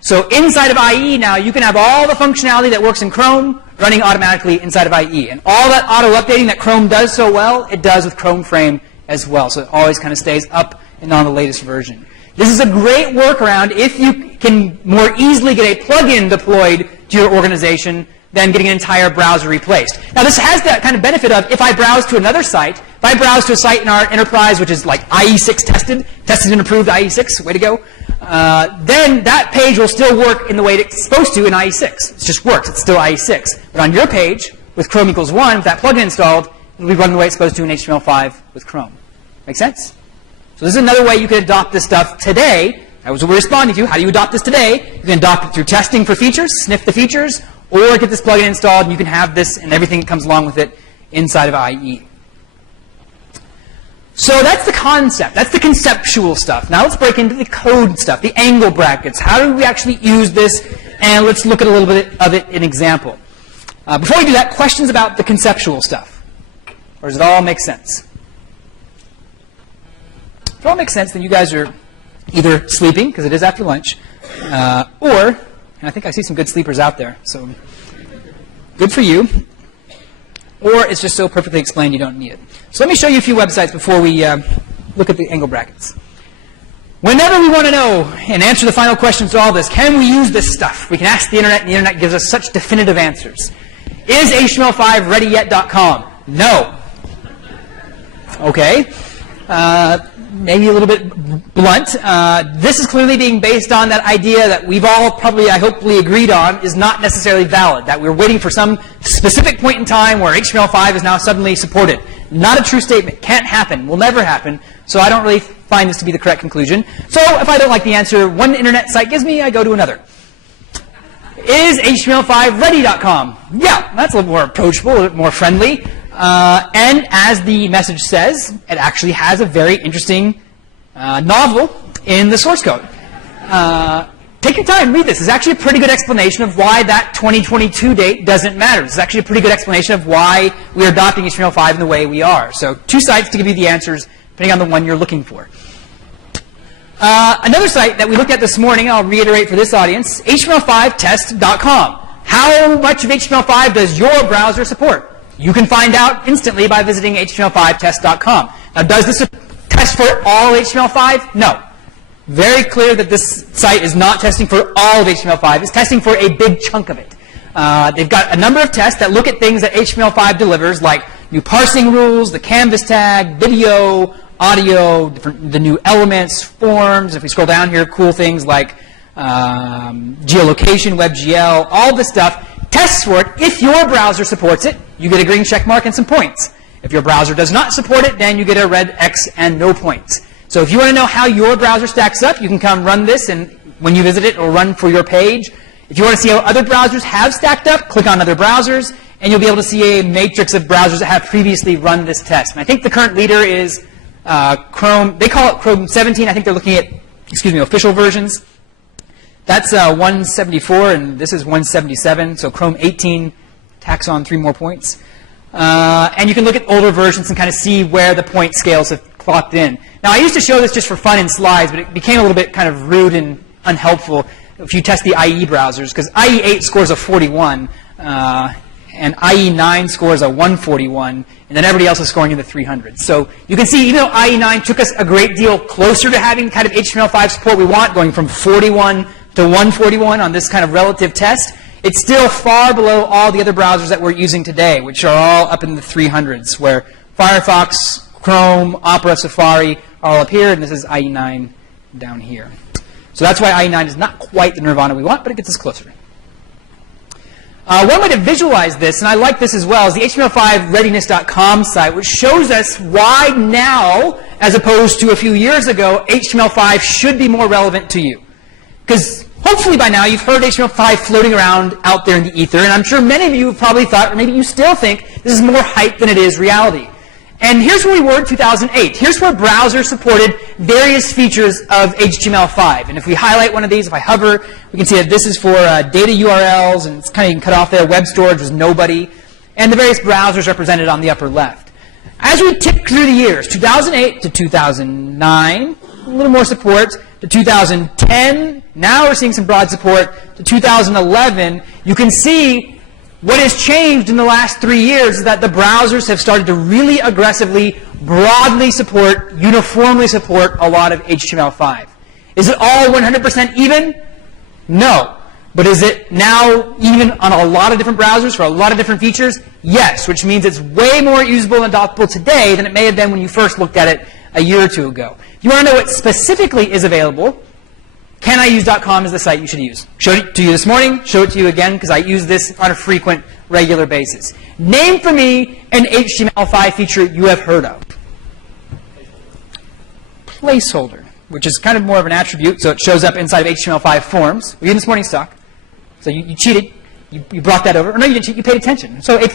So inside of IE now, you can have all the functionality that works in Chrome running automatically inside of IE. And all that auto-updating that Chrome does so well, it does with Chrome Frame as well. So it always kind of stays up and on the latest version. This is a great workaround if you can more easily get a plugin deployed to your organization than getting an entire browser replaced. Now this has that kind of benefit of if I browse to another site, if I browse to a site in our enterprise which is like IE6 tested and approved IE6, way to go, then that page will still work in the way it's supposed to in IE6. It just works, it's still IE6. But on your page, with Chrome equals 1, with that plugin installed, it'll be running the way it's supposed to in HTML5 with Chrome. Make sense? So this is another way you can adopt this stuff today. That was what we're responding to. How do you adopt this today? You can adopt it through testing for features, sniff the features, or get this plugin installed, and you can have this and everything that comes along with it inside of IE. So that's the concept. That's the conceptual stuff. Now let's break into the code stuff, the angle brackets. How do we actually use this? And let's look at a little bit of it in example. Before we do that, questions about the conceptual stuff? Or does it all make sense? If it all makes sense, then you guys are either sleeping, because it is after lunch, or, and I think I see some good sleepers out there, so good for you, or it's just so perfectly explained you don't need it. So let me show you a few websites before we look at the angle brackets. Whenever we want to know and answer the final questions to all this, can we use this stuff? We can ask the internet, and the internet gives us such definitive answers. Is HTML5 ready yet.com? No. Okay. Maybe a little bit blunt. This is clearly being based on that idea that we've all probably, I hopefully, agreed on is not necessarily valid, that we're waiting for some specific point in time where HTML5 is now suddenly supported. Not a true statement. Can't happen. Will never happen. So I don't really find this to be the correct conclusion. So if I don't like the answer one internet site gives me, I go to another. Is HTML5 ready.com? Yeah, that's a little more approachable, a little more friendly. And as the message says, it actually has a very interesting novel in the source code. Take your time, read this. It's actually a pretty good explanation of why that 2022 date doesn't matter. It's actually a pretty good explanation of why we are adopting HTML5 in the way we are. So 2 sites to give you the answers, depending on the one you're looking for. Another site that we looked at this morning, I'll reiterate for this audience, HTML5test.com. How much of HTML5 does your browser support? You can find out instantly by visiting HTML5test.com. Now, does this test for all HTML5? No. Very clear that this site is not testing for all of HTML5. It's testing for a big chunk of it. They've got a number of tests that look at things that HTML5 delivers, like new parsing rules, the canvas tag, video, audio, the new elements, forms. If we scroll down here, cool things like geolocation, WebGL, all this stuff. Tests for it. If your browser supports it, you get a green check mark and some points. If your browser does not support it, then you get a red X and no points. So if you want to know how your browser stacks up, you can come run this, and when you visit it, it will run for your page. If you want to see how other browsers have stacked up, click on other browsers, and you'll be able to see a matrix of browsers that have previously run this test. And I think the current leader is Chrome. They call it Chrome 17. I think they're looking at, official versions. That's 174, and this is 177. So Chrome 18 tacks on 3 more points. And you can look at older versions and kind of see where the point scales have plopped in. Now, I used to show this just for fun in slides, but it became a little bit kind of rude and unhelpful if you test the IE browsers, because IE8 scores a 41, and IE9 scores a 141, and then everybody else is scoring in the 300s. So you can see, even though IE9 took us a great deal closer to having kind of HTML5 support we want, going from 41 to 141 on this kind of relative test, it's still far below all the other browsers that we're using today, which are all up in the 300s, where Firefox, Chrome, Opera, Safari are all up here, and this is IE9 down here. So that's why IE9 is not quite the nirvana we want, but it gets us closer. One way to visualize this, and I like this as well, is the HTML5readiness.com site, which shows us why now, as opposed to a few years ago, HTML5 should be more relevant to you. Because hopefully by now you've heard HTML5 floating around out there in the ether, and I'm sure many of you have probably thought, or maybe you still think, this is more hype than it is reality. And here's where we were in 2008. Here's where browsers supported various features of HTML5. And if we highlight one of these, if I hover, we can see that this is for data URLs, and it's kind of you can cut off there. Web storage was nobody. And the various browsers represented on the upper left. As we tick through the years, 2008 to 2009, a little more support, to 2010, now we're seeing some broad support, to 2011, you can see what has changed in the last 3 years is that the browsers have started to really aggressively, broadly support, uniformly support a lot of HTML5. Is it all 100% even? No. But is it now even on a lot of different browsers for a lot of different features? Yes, which means it's way more usable and adoptable today than it may have been when you first looked at it a year or two ago. If you want to know what specifically is available, caniuse.com is the site you should use. Showed it to you this morning, show it to you again, because I use this on a frequent, regular basis. Name for me an HTML5 feature you have heard of. Placeholder, which is kind of more of an attribute, so it shows up inside of HTML5 forms. We in this morning's talk. So you cheated. You brought that over. Or no, you didn't cheat. You paid attention. So A+.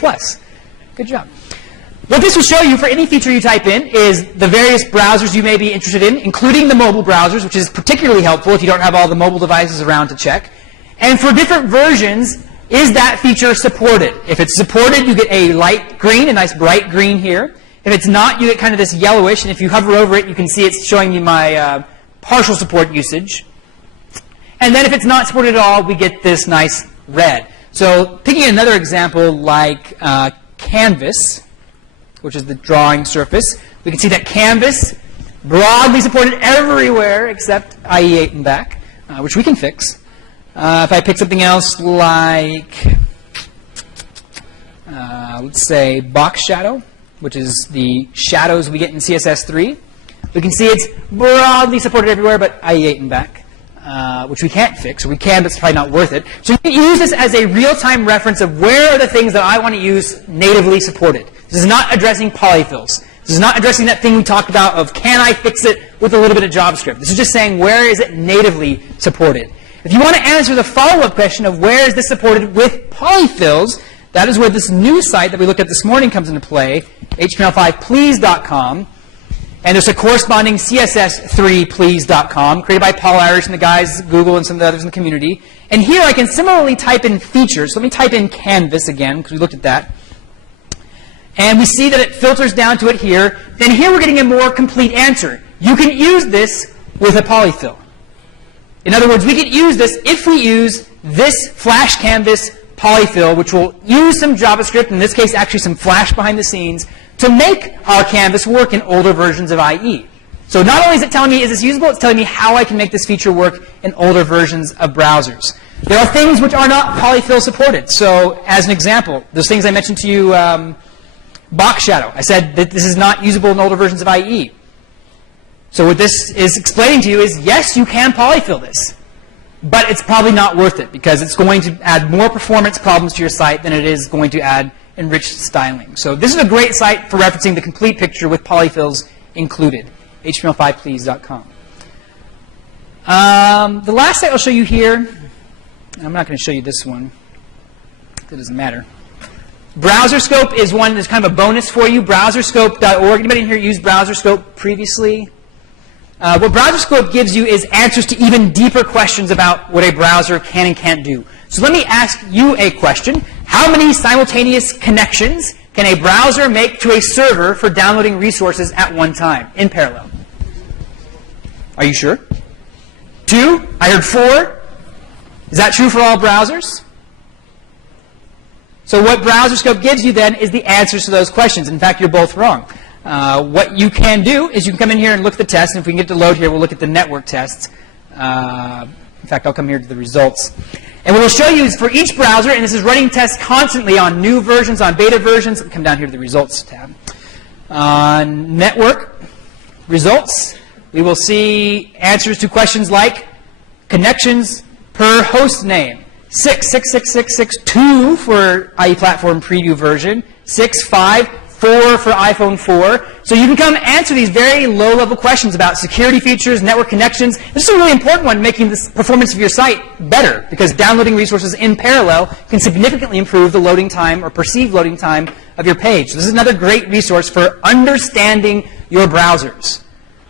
Good job. What this will show you for any feature you type in is the various browsers you may be interested in, including the mobile browsers, which is particularly helpful if you don't have all the mobile devices around to check. And for different versions, is that feature supported? If it's supported, you get a light green, a nice bright green here. If it's not, you get kind of this yellowish. And if you hover over it, you can see it's showing you my partial support usage. And then if it's not supported at all, we get this nice red. So picking another example like Canvas, which is the drawing surface, we can see that Canvas broadly supported everywhere except IE8 and back, which we can fix. If I pick something else like, let's say box shadow, which is the shadows we get in CSS3, we can see it's broadly supported everywhere but IE8 and back, which we can't fix, or we can, but it's probably not worth it. So you can use this as a real-time reference of where are the things that I want to use natively supported. This is not addressing polyfills. This is not addressing that thing we talked about of can I fix it with a little bit of JavaScript. This is just saying where is it natively supported. If you want to answer the follow-up question of where is this supported with polyfills, that is where this new site that we looked at this morning comes into play, html5please.com. And there's a corresponding css3please.com created by Paul Irish and the guys at Google and some of the others in the community. And here I can similarly type in features. So let me type in Canvas again, because we looked at that. And we see that it filters down to it here. Then here we're getting a more complete answer. You can use this with a polyfill. In other words, we can use this if we use this Flash Canvas polyfill, which will use some JavaScript, in this case actually some Flash behind the scenes, to make our canvas work in older versions of IE. So not only is it telling me is this usable, it's telling me how I can make this feature work in older versions of browsers. There are things which are not polyfill supported. So as an example, those things I mentioned to you, box shadow. I said that this is not usable in older versions of IE. So what this is explaining to you is, yes, you can polyfill this, but it's probably not worth it because it's going to add more performance problems to your site than it is going to add enriched styling. So this is a great site for referencing the complete picture with polyfills included, html5please.com. The last site I'll show you here, I'm not going to show you this one. It doesn't matter. BrowserScope is one that's kind of a bonus for you. BrowserScope.org. Anybody in here used BrowserScope previously? What BrowserScope gives you is answers to even deeper questions about what a browser can and can't do. So let me ask you a question. How many simultaneous connections can a browser make to a server for downloading resources at one time in parallel? Are you sure? 2? I heard 4. Is that true for all browsers? So what BrowserScope gives you then is the answers to those questions. In fact, you're both wrong. What you can do is you can come in here and look at the tests. And if we can get to load here, we'll look at the network tests. In fact, I'll come here to the results. And what we'll show you is for each browser, and this is running tests constantly on new versions, on beta versions. Come down here to the results tab. On network results, we will see answers to questions like connections per host name. 6, 6, 6, 6, 6, 2 for IE Platform Preview version. 6, 5, 4 for iPhone 4. So you can come answer these very low-level questions about security features, network connections. This is a really important one, making the performance of your site better, because downloading resources in parallel can significantly improve the loading time or perceived loading time of your page. So this is another great resource for understanding your browsers.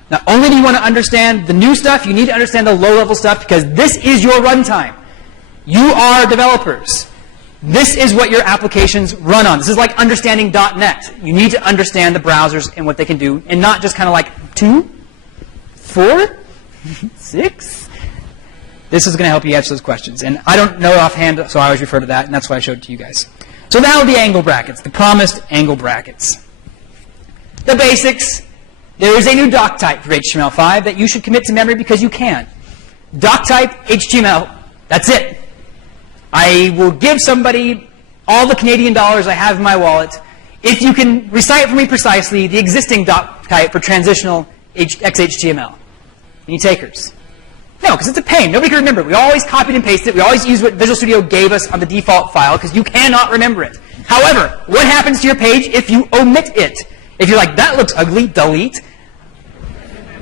Not only do you want to understand the new stuff, you need to understand the low-level stuff, because this is your runtime. You are developers. This is what your applications run on. This is like understanding .NET. You need to understand the browsers and what they can do, and not just kind of like 2, 4, 6. This is going to help you answer those questions. And I don't know offhand, so I always refer to that, and that's why I showed it to you guys. So now the angle brackets, the promised angle brackets. The basics. There is a new doc type for HTML5 that you should commit to memory because you can. Doc type HTML. That's it. I will give somebody all the Canadian dollars I have in my wallet if you can recite for me precisely the existing doc type for transitional XHTML. Any takers? No, because it's a pain. Nobody can remember it. We always copied and pasted it. We always use what Visual Studio gave us on the default file because you cannot remember it. However, what happens to your page if you omit it? If you're like, that looks ugly, delete.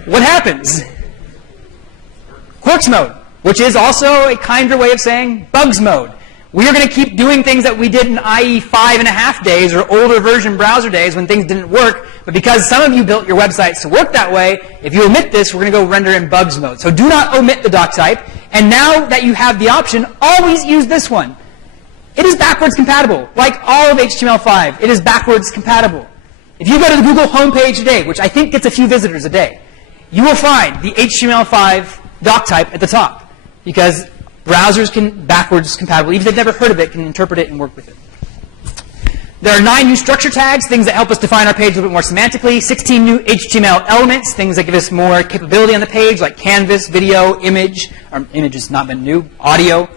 What happens? Quirks mode, which is also a kinder way of saying bugs mode. We are going to keep doing things that we did in IE 5.5 days or older version browser days when things didn't work. But because some of you built your websites to work that way, if you omit this, we're going to go render in bugs mode. So do not omit the doc type. And now that you have the option, always use this one. It is backwards compatible. Like all of HTML5, it is backwards compatible. If you go to the Google homepage today, which I think gets a few visitors a day, you will find the HTML5 doc type at the top, because browsers can backwards compatible, even if they've never heard of it, can interpret it and work with it. There are 9 new structure tags, things that help us define our page a little bit more semantically, 16 new HTML elements, things that give us more capability on the page, like canvas, video, image, or image has not been new, audio,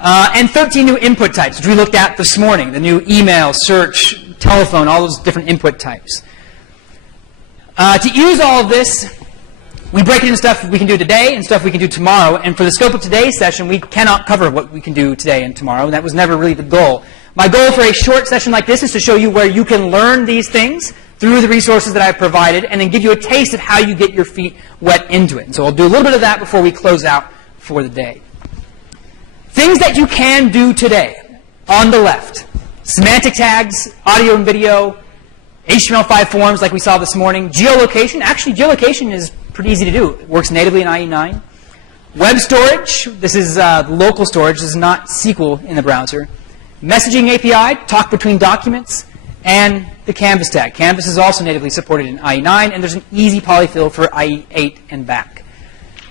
and 13 new input types, which we looked at this morning, the new email, search, telephone, all those different input types. To use all of this, we break it into stuff we can do today and stuff we can do tomorrow. And for the scope of today's session, we cannot cover what we can do today and tomorrow. And that was never really the goal. My goal for a short session like this is to show you where you can learn these things through the resources that I've provided, and then give you a taste of how you get your feet wet into it. And so I'll do a little bit of that before we close out for the day. Things that you can do today. On the left, semantic tags, audio and video, HTML5 forms like we saw this morning, geolocation. Actually, geolocation is pretty easy to do. It works natively in IE9. Web storage. This is local storage. This is not SQL in the browser. Messaging API, talk between documents, and the canvas tag. Canvas is also natively supported in IE9, and there's an easy polyfill for IE8 and back.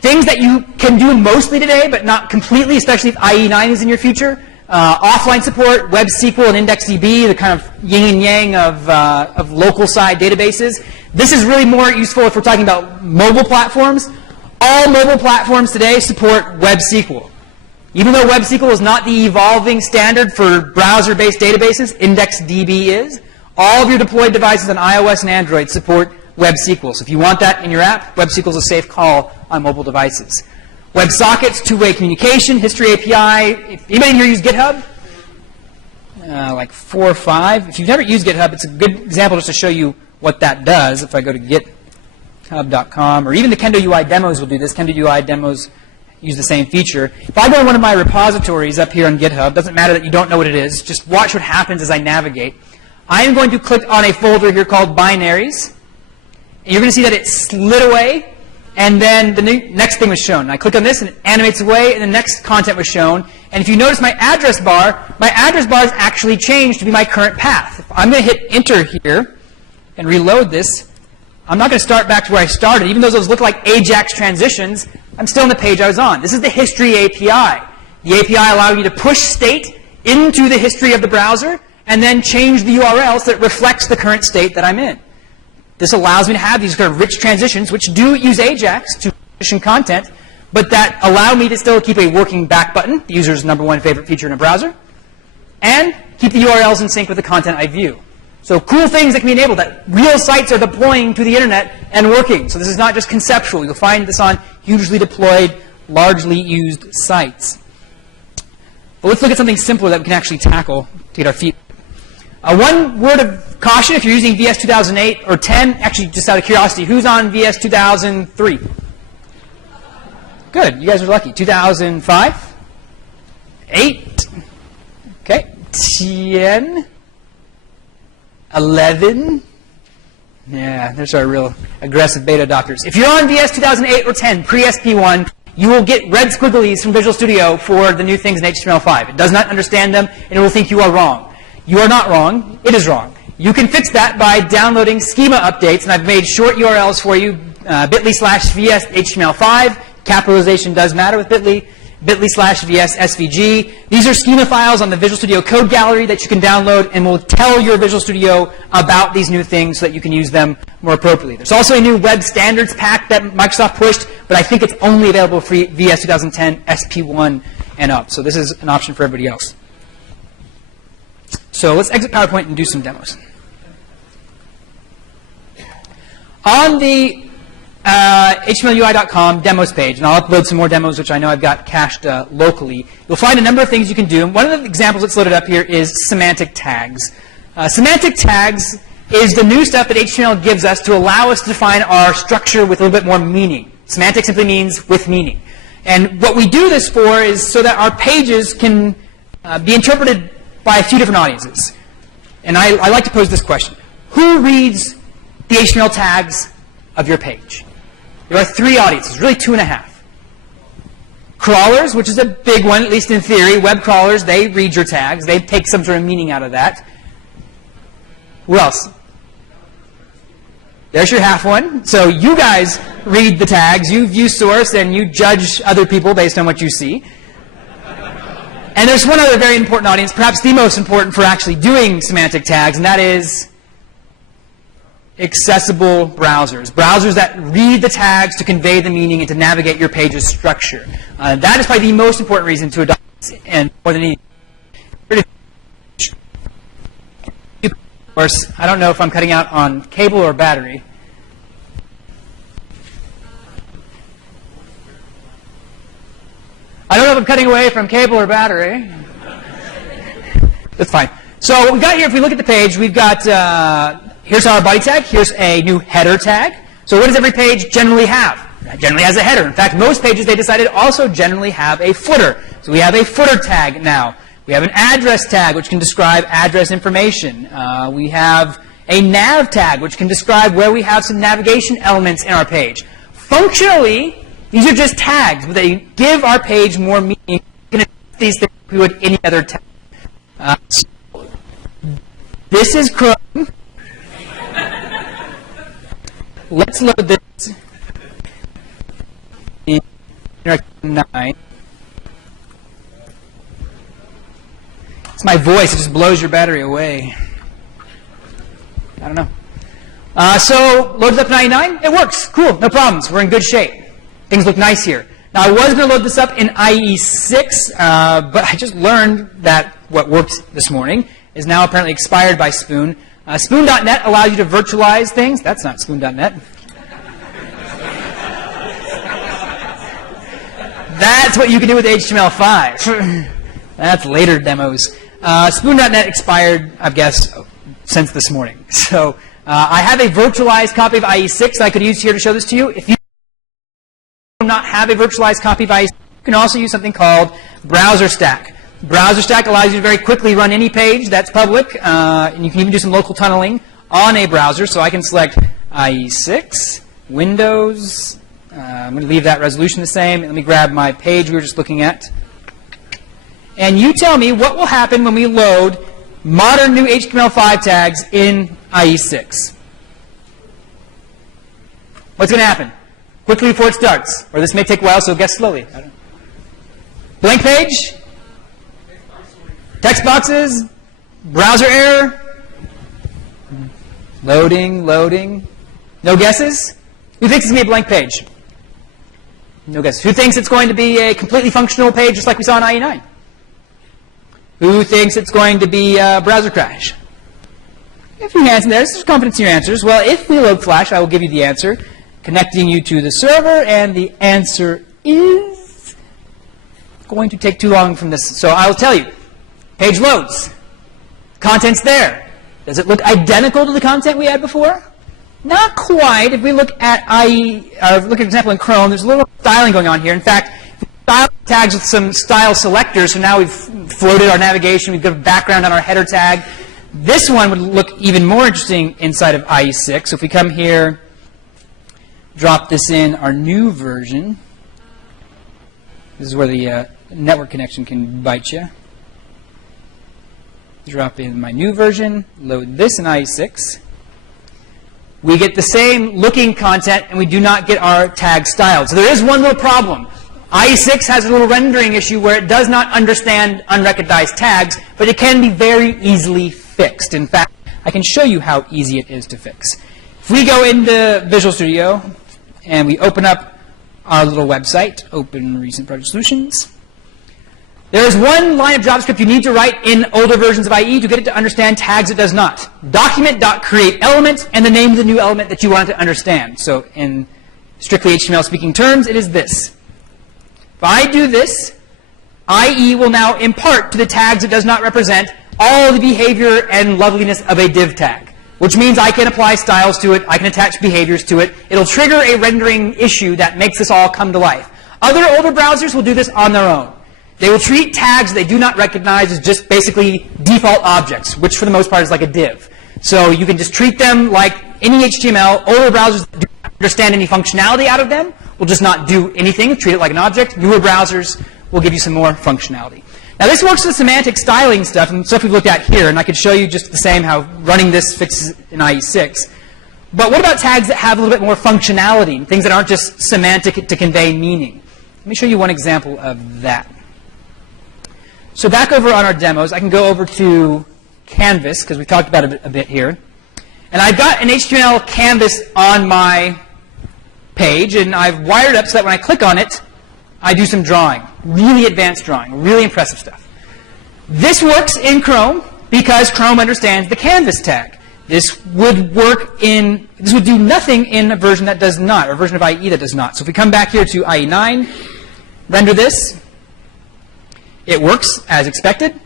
Things that you can do mostly today, but not completely, especially if IE9 is in your future. Offline support, Web SQL and IndexedDB, the kind of yin and yang of local side databases. This is really more useful if we're talking about mobile platforms. All mobile platforms today support Web SQL. Even though Web SQL is not the evolving standard for browser-based databases, IndexedDB is. All of your deployed devices on iOS and Android support Web SQL. So if you want that in your app, Web SQL is a safe call on mobile devices. WebSockets, two-way communication, history API. If anybody here use GitHub? Like 4 or 5. If you've never used GitHub, it's a good example just to show you what that does. If I go to github.com, or even the Kendo UI demos will do this. Kendo UI demos use the same feature. If I go to one of my repositories up here on GitHub, doesn't matter that you don't know what it is, just watch what happens as I navigate. I am going to click on a folder here called binaries. And you're going to see that it slid away, and then the next thing was shown. I click on this, and it animates away, and the next content was shown. And if you notice my address bar is actually changed to be my current path. If I'm going to hit Enter here and reload this, I'm not going to start back to where I started. Even though those look like AJAX transitions, I'm still on the page I was on. This is the history API. The API allows you to push state into the history of the browser and then change the URL so that it reflects the current state that I'm in. This allows me to have these kind of rich transitions, which do use AJAX to transition content, but that allow me to still keep a working back button, the user's #1 favorite feature in a browser, and keep the URLs in sync with the content I view. So cool things that can be enabled that real sites are deploying to the internet and working. So this is not just conceptual. You'll find this on hugely deployed, largely used sites. But let's look at something simpler that we can actually tackle to get our feet. One word of Caution, if you're using VS 2008 or 10, actually just out of curiosity, who's on VS 2003? Good, you guys are lucky. 2005? 8? Okay, 10? 11? Yeah, there's our real aggressive beta adopters. If you're on VS 2008 or 10, pre-SP1, you will get red squigglies from Visual Studio for the new things in HTML5. It does not understand them, and it will think you are wrong. You are not wrong. It is wrong. You can fix that by downloading schema updates, and I've made short URLs for you, bit.ly/VS HTML5. Capitalization does matter with bit.ly. bit.ly/VS SVG. These are schema files on the Visual Studio Code Gallery that you can download and will tell your Visual Studio about these new things so that you can use them more appropriately. There's also a new web standards pack that Microsoft pushed, but I think it's only available for VS 2010 SP1 and up. So this is an option for everybody else. So let's exit PowerPoint and do some demos. On the HTMLUI.com demos page, and I'll upload some more demos, which I know I've got cached locally. You'll find a number of things you can do. And one of the examples that's loaded up here is semantic tags. Semantic tags is the new stuff that HTML gives us to allow us to define our structure with a little bit more meaning. Semantic simply means with meaning. And what we do this for is so that our pages can be interpreted by a few different audiences. And I like to pose this question. Who reads the HTML tags of your page? There are 3 audiences, really 2.5. Crawlers, which is a big one, at least in theory. Web crawlers, they read your tags. They take some sort of meaning out of that. Who else? There's your half one. So you guys read the tags. You view source, and you judge other people based on what you see. And there's one other very important audience, perhaps the most important for actually doing semantic tags, and that is accessible browsers. Browsers that read the tags to convey the meaning and to navigate your page's structure. That is probably the most important reason to adopt it, and more than anything. Of course, I don't know if I'm cutting out on cable or battery. I don't know if I'm cutting away from cable or battery. That's fine. So what we've got here, if we look at the page, we've got, here's our body tag. Here's a new header tag. So what does every page generally have? It generally has a header. In fact, most pages, they decided, also generally have a footer. So we have a footer tag now. We have an address tag, which can describe address information. We have a nav tag, which can describe where we have some navigation elements in our page. Functionally, these are just tags, but they give our page more meaning. We can adjust these things like we would any other tag. So this is Chrome. Let's load this in Interactive 9. It's my voice. It just blows your battery away. I don't know. So loads up 99. It works. Cool. No problems. We're in good shape. Things look nice here. Now, I was going to load this up in IE6, but I just learned that what worked this morning is now apparently expired by Spoon. Spoon.net allows you to virtualize things. That's not Spoon.net. That's what you can do with HTML5. That's later demos. Spoon.net expired, I guess, since this morning. So I have a virtualized copy of IE6 that I could use here to show this to you. If you do not have a virtualized copy of IE6, you can also use something called Browser Stack. Browser Stack allows you to very quickly run any page that's public, and you can even do some local tunneling on a browser. So I can select IE6, Windows. I'm going to leave that resolution the same. Let me grab my page we were just looking at. And you tell me what will happen when we load modern new HTML5 tags in IE6. What's going to happen? Quickly before it starts. Or this may take a while, so guess slowly. I don't know. Blank page? Text boxes? Browser error? Loading, loading. No guesses? Who thinks it's going to be a blank page? No guesses. Who thinks it's going to be a completely functional page just like we saw in IE9? Who thinks it's going to be a browser crash? If you answer there, there's confidence in your answers. Well, if we load Flash, I will give you the answer, connecting you to the server, and the answer is going to take too long from this. So I'll tell you. Page loads. Content's there. Does it look identical to the content we had before? Not quite. If we look at look at an example in Chrome, there's a little styling going on here. In fact, we style tags with some style selectors, so now we've floated our navigation, we've got a background on our header tag. This one would look even more interesting inside of IE6. So if we come here, drop this in our new version. This is where the network connection can bite you. Drop in my new version, load this in IE6. We get the same looking content, and we do not get our tag styled. So there is one little problem. IE6 has a little rendering issue where it does not understand unrecognized tags, but it can be very easily fixed. In fact, I can show you how easy it is to fix. If we go into Visual Studio and we open up our little website, Open Recent Project Solutions, there is one line of JavaScript you need to write in older versions of IE to get it to understand tags it does not. Document.createElement and the name of the new element that you want it to understand. So in strictly HTML speaking terms, it is this. If I do this, IE will now impart to the tags it does not represent all the behavior and loveliness of a div tag, which means I can apply styles to it, I can attach behaviors to it. It'll trigger a rendering issue that makes this all come to life. Other older browsers will do this on their own. They will treat tags they do not recognize as just basically default objects, which for the most part is like a div. So you can just treat them like any HTML. Older browsers do not understand any functionality out of them, will just not do anything, treat it like an object. Newer browsers will give you some more functionality. Now this works with semantic styling stuff and stuff we've looked at here, and I could show you just the same how running this fixes in IE6. But what about tags that have a little bit more functionality, things that aren't just semantic to convey meaning? Let me show you one example of that. So back over on our demos, I can go over to Canvas, because we talked about it a bit here. And I've got an HTML canvas on my page, and I've wired up so that when I click on it, I do some drawing, really advanced drawing, really impressive stuff. This works in Chrome because Chrome understands the canvas tag. This would do nothing in a version that does not, or a version of IE that does not. So if we come back here to IE9, render this, it works as expected.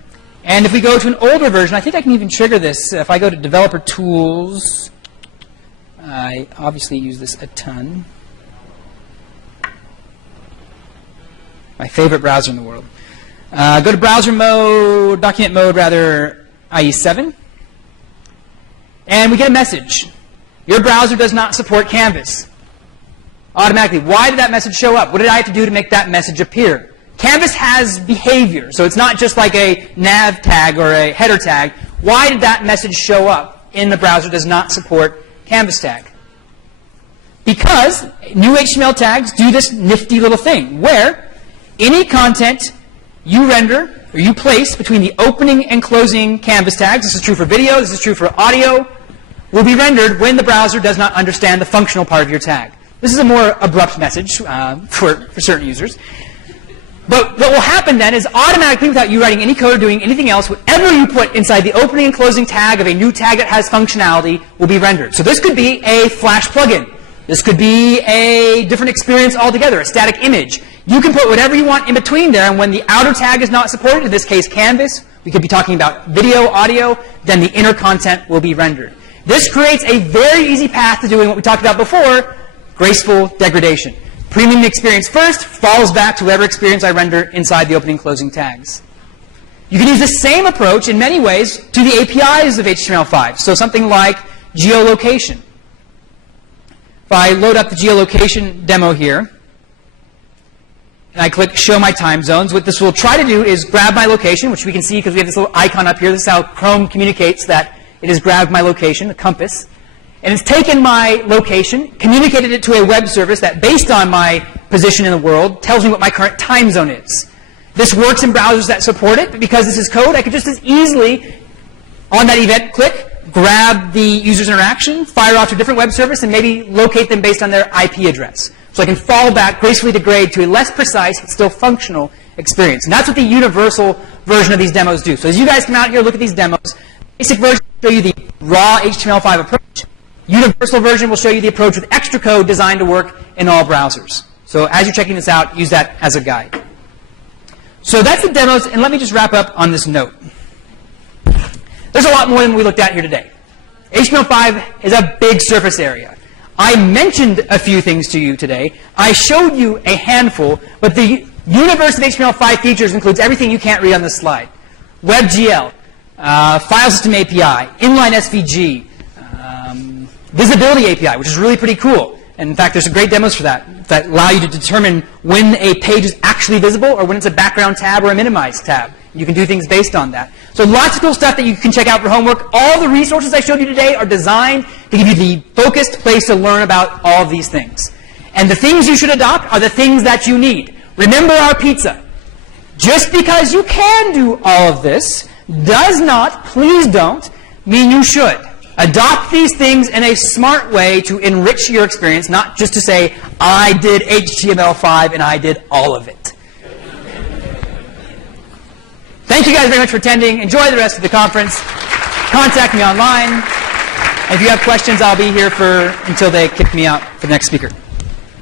And if we go to an older version, I think I can even trigger this. If I go to Developer Tools, I obviously use this a ton. My favorite browser in the world. Go to browser mode, document mode rather, IE7. And we get a message. Your browser does not support Canvas. Automatically. Why did that message show up? What did I have to do to make that message appear? Canvas has behavior, so it's not just like a nav tag or a header tag. Why did that message show up in the browser does not support Canvas tag? Because new HTML tags do this nifty little thing where any content you render or you place between the opening and closing Canvas tags, this is true for video, this is true for audio, will be rendered when the browser does not understand the functional part of your tag. This is a more abrupt message for certain users. But what will happen then is automatically, without you writing any code or doing anything else, whatever you put inside the opening and closing tag of a new tag that has functionality will be rendered. So this could be a Flash plugin. This could be a different experience altogether, a static image. You can put whatever you want in between there, and when the outer tag is not supported, in this case Canvas, we could be talking about video, audio, then the inner content will be rendered. This creates a very easy path to doing what we talked about before, graceful degradation. Premium experience first, falls back to whatever experience I render inside the opening and closing tags. You can use the same approach in many ways to the APIs of HTML5. So something like geolocation. If I load up the geolocation demo here, and I click Show My Time Zones, what this will try to do is grab my location, which we can see because we have this little icon up here. This is how Chrome communicates that it has grabbed my location, a compass. And it's taken my location, communicated it to a web service that, based on my position in the world, tells me what my current time zone is. This works in browsers that support it, but because this is code, I could just as easily, on that event, click, grab the user's interaction, fire off to a different web service, and maybe locate them based on their IP address. So I can fall back, gracefully degrade to a less precise, but still functional experience. And that's what the universal version of these demos do. So as you guys come out here, look at these demos, basic version will show you the raw HTML5 approach. Universal version will show you the approach with extra code designed to work in all browsers. So as you're checking this out, use that as a guide. So that's the demos, and let me just wrap up on this note. There's a lot more than we looked at here today. HTML5 is a big surface area. I mentioned a few things to you today. I showed you a handful, but the universe of HTML5 features includes everything you can't read on this slide. WebGL, File System API, Inline SVG, Visibility API, which is really pretty cool. And in fact, there's some great demos for that allow you to determine when a page is actually visible or when it's a background tab or a minimized tab. You can do things based on that. So lots of cool stuff that you can check out for homework. All the resources I showed you today are designed to give you the focused place to learn about all of these things. And the things you should adopt are the things that you need. Remember our pizza. Just because you can do all of this does not, please don't, mean you should. Adopt these things in a smart way to enrich your experience, not just to say, I did HTML5 and I did all of it. Thank you guys very much for attending. Enjoy the rest of the conference. Contact me online. And if you have questions, I'll be here until they kick me out for the next speaker.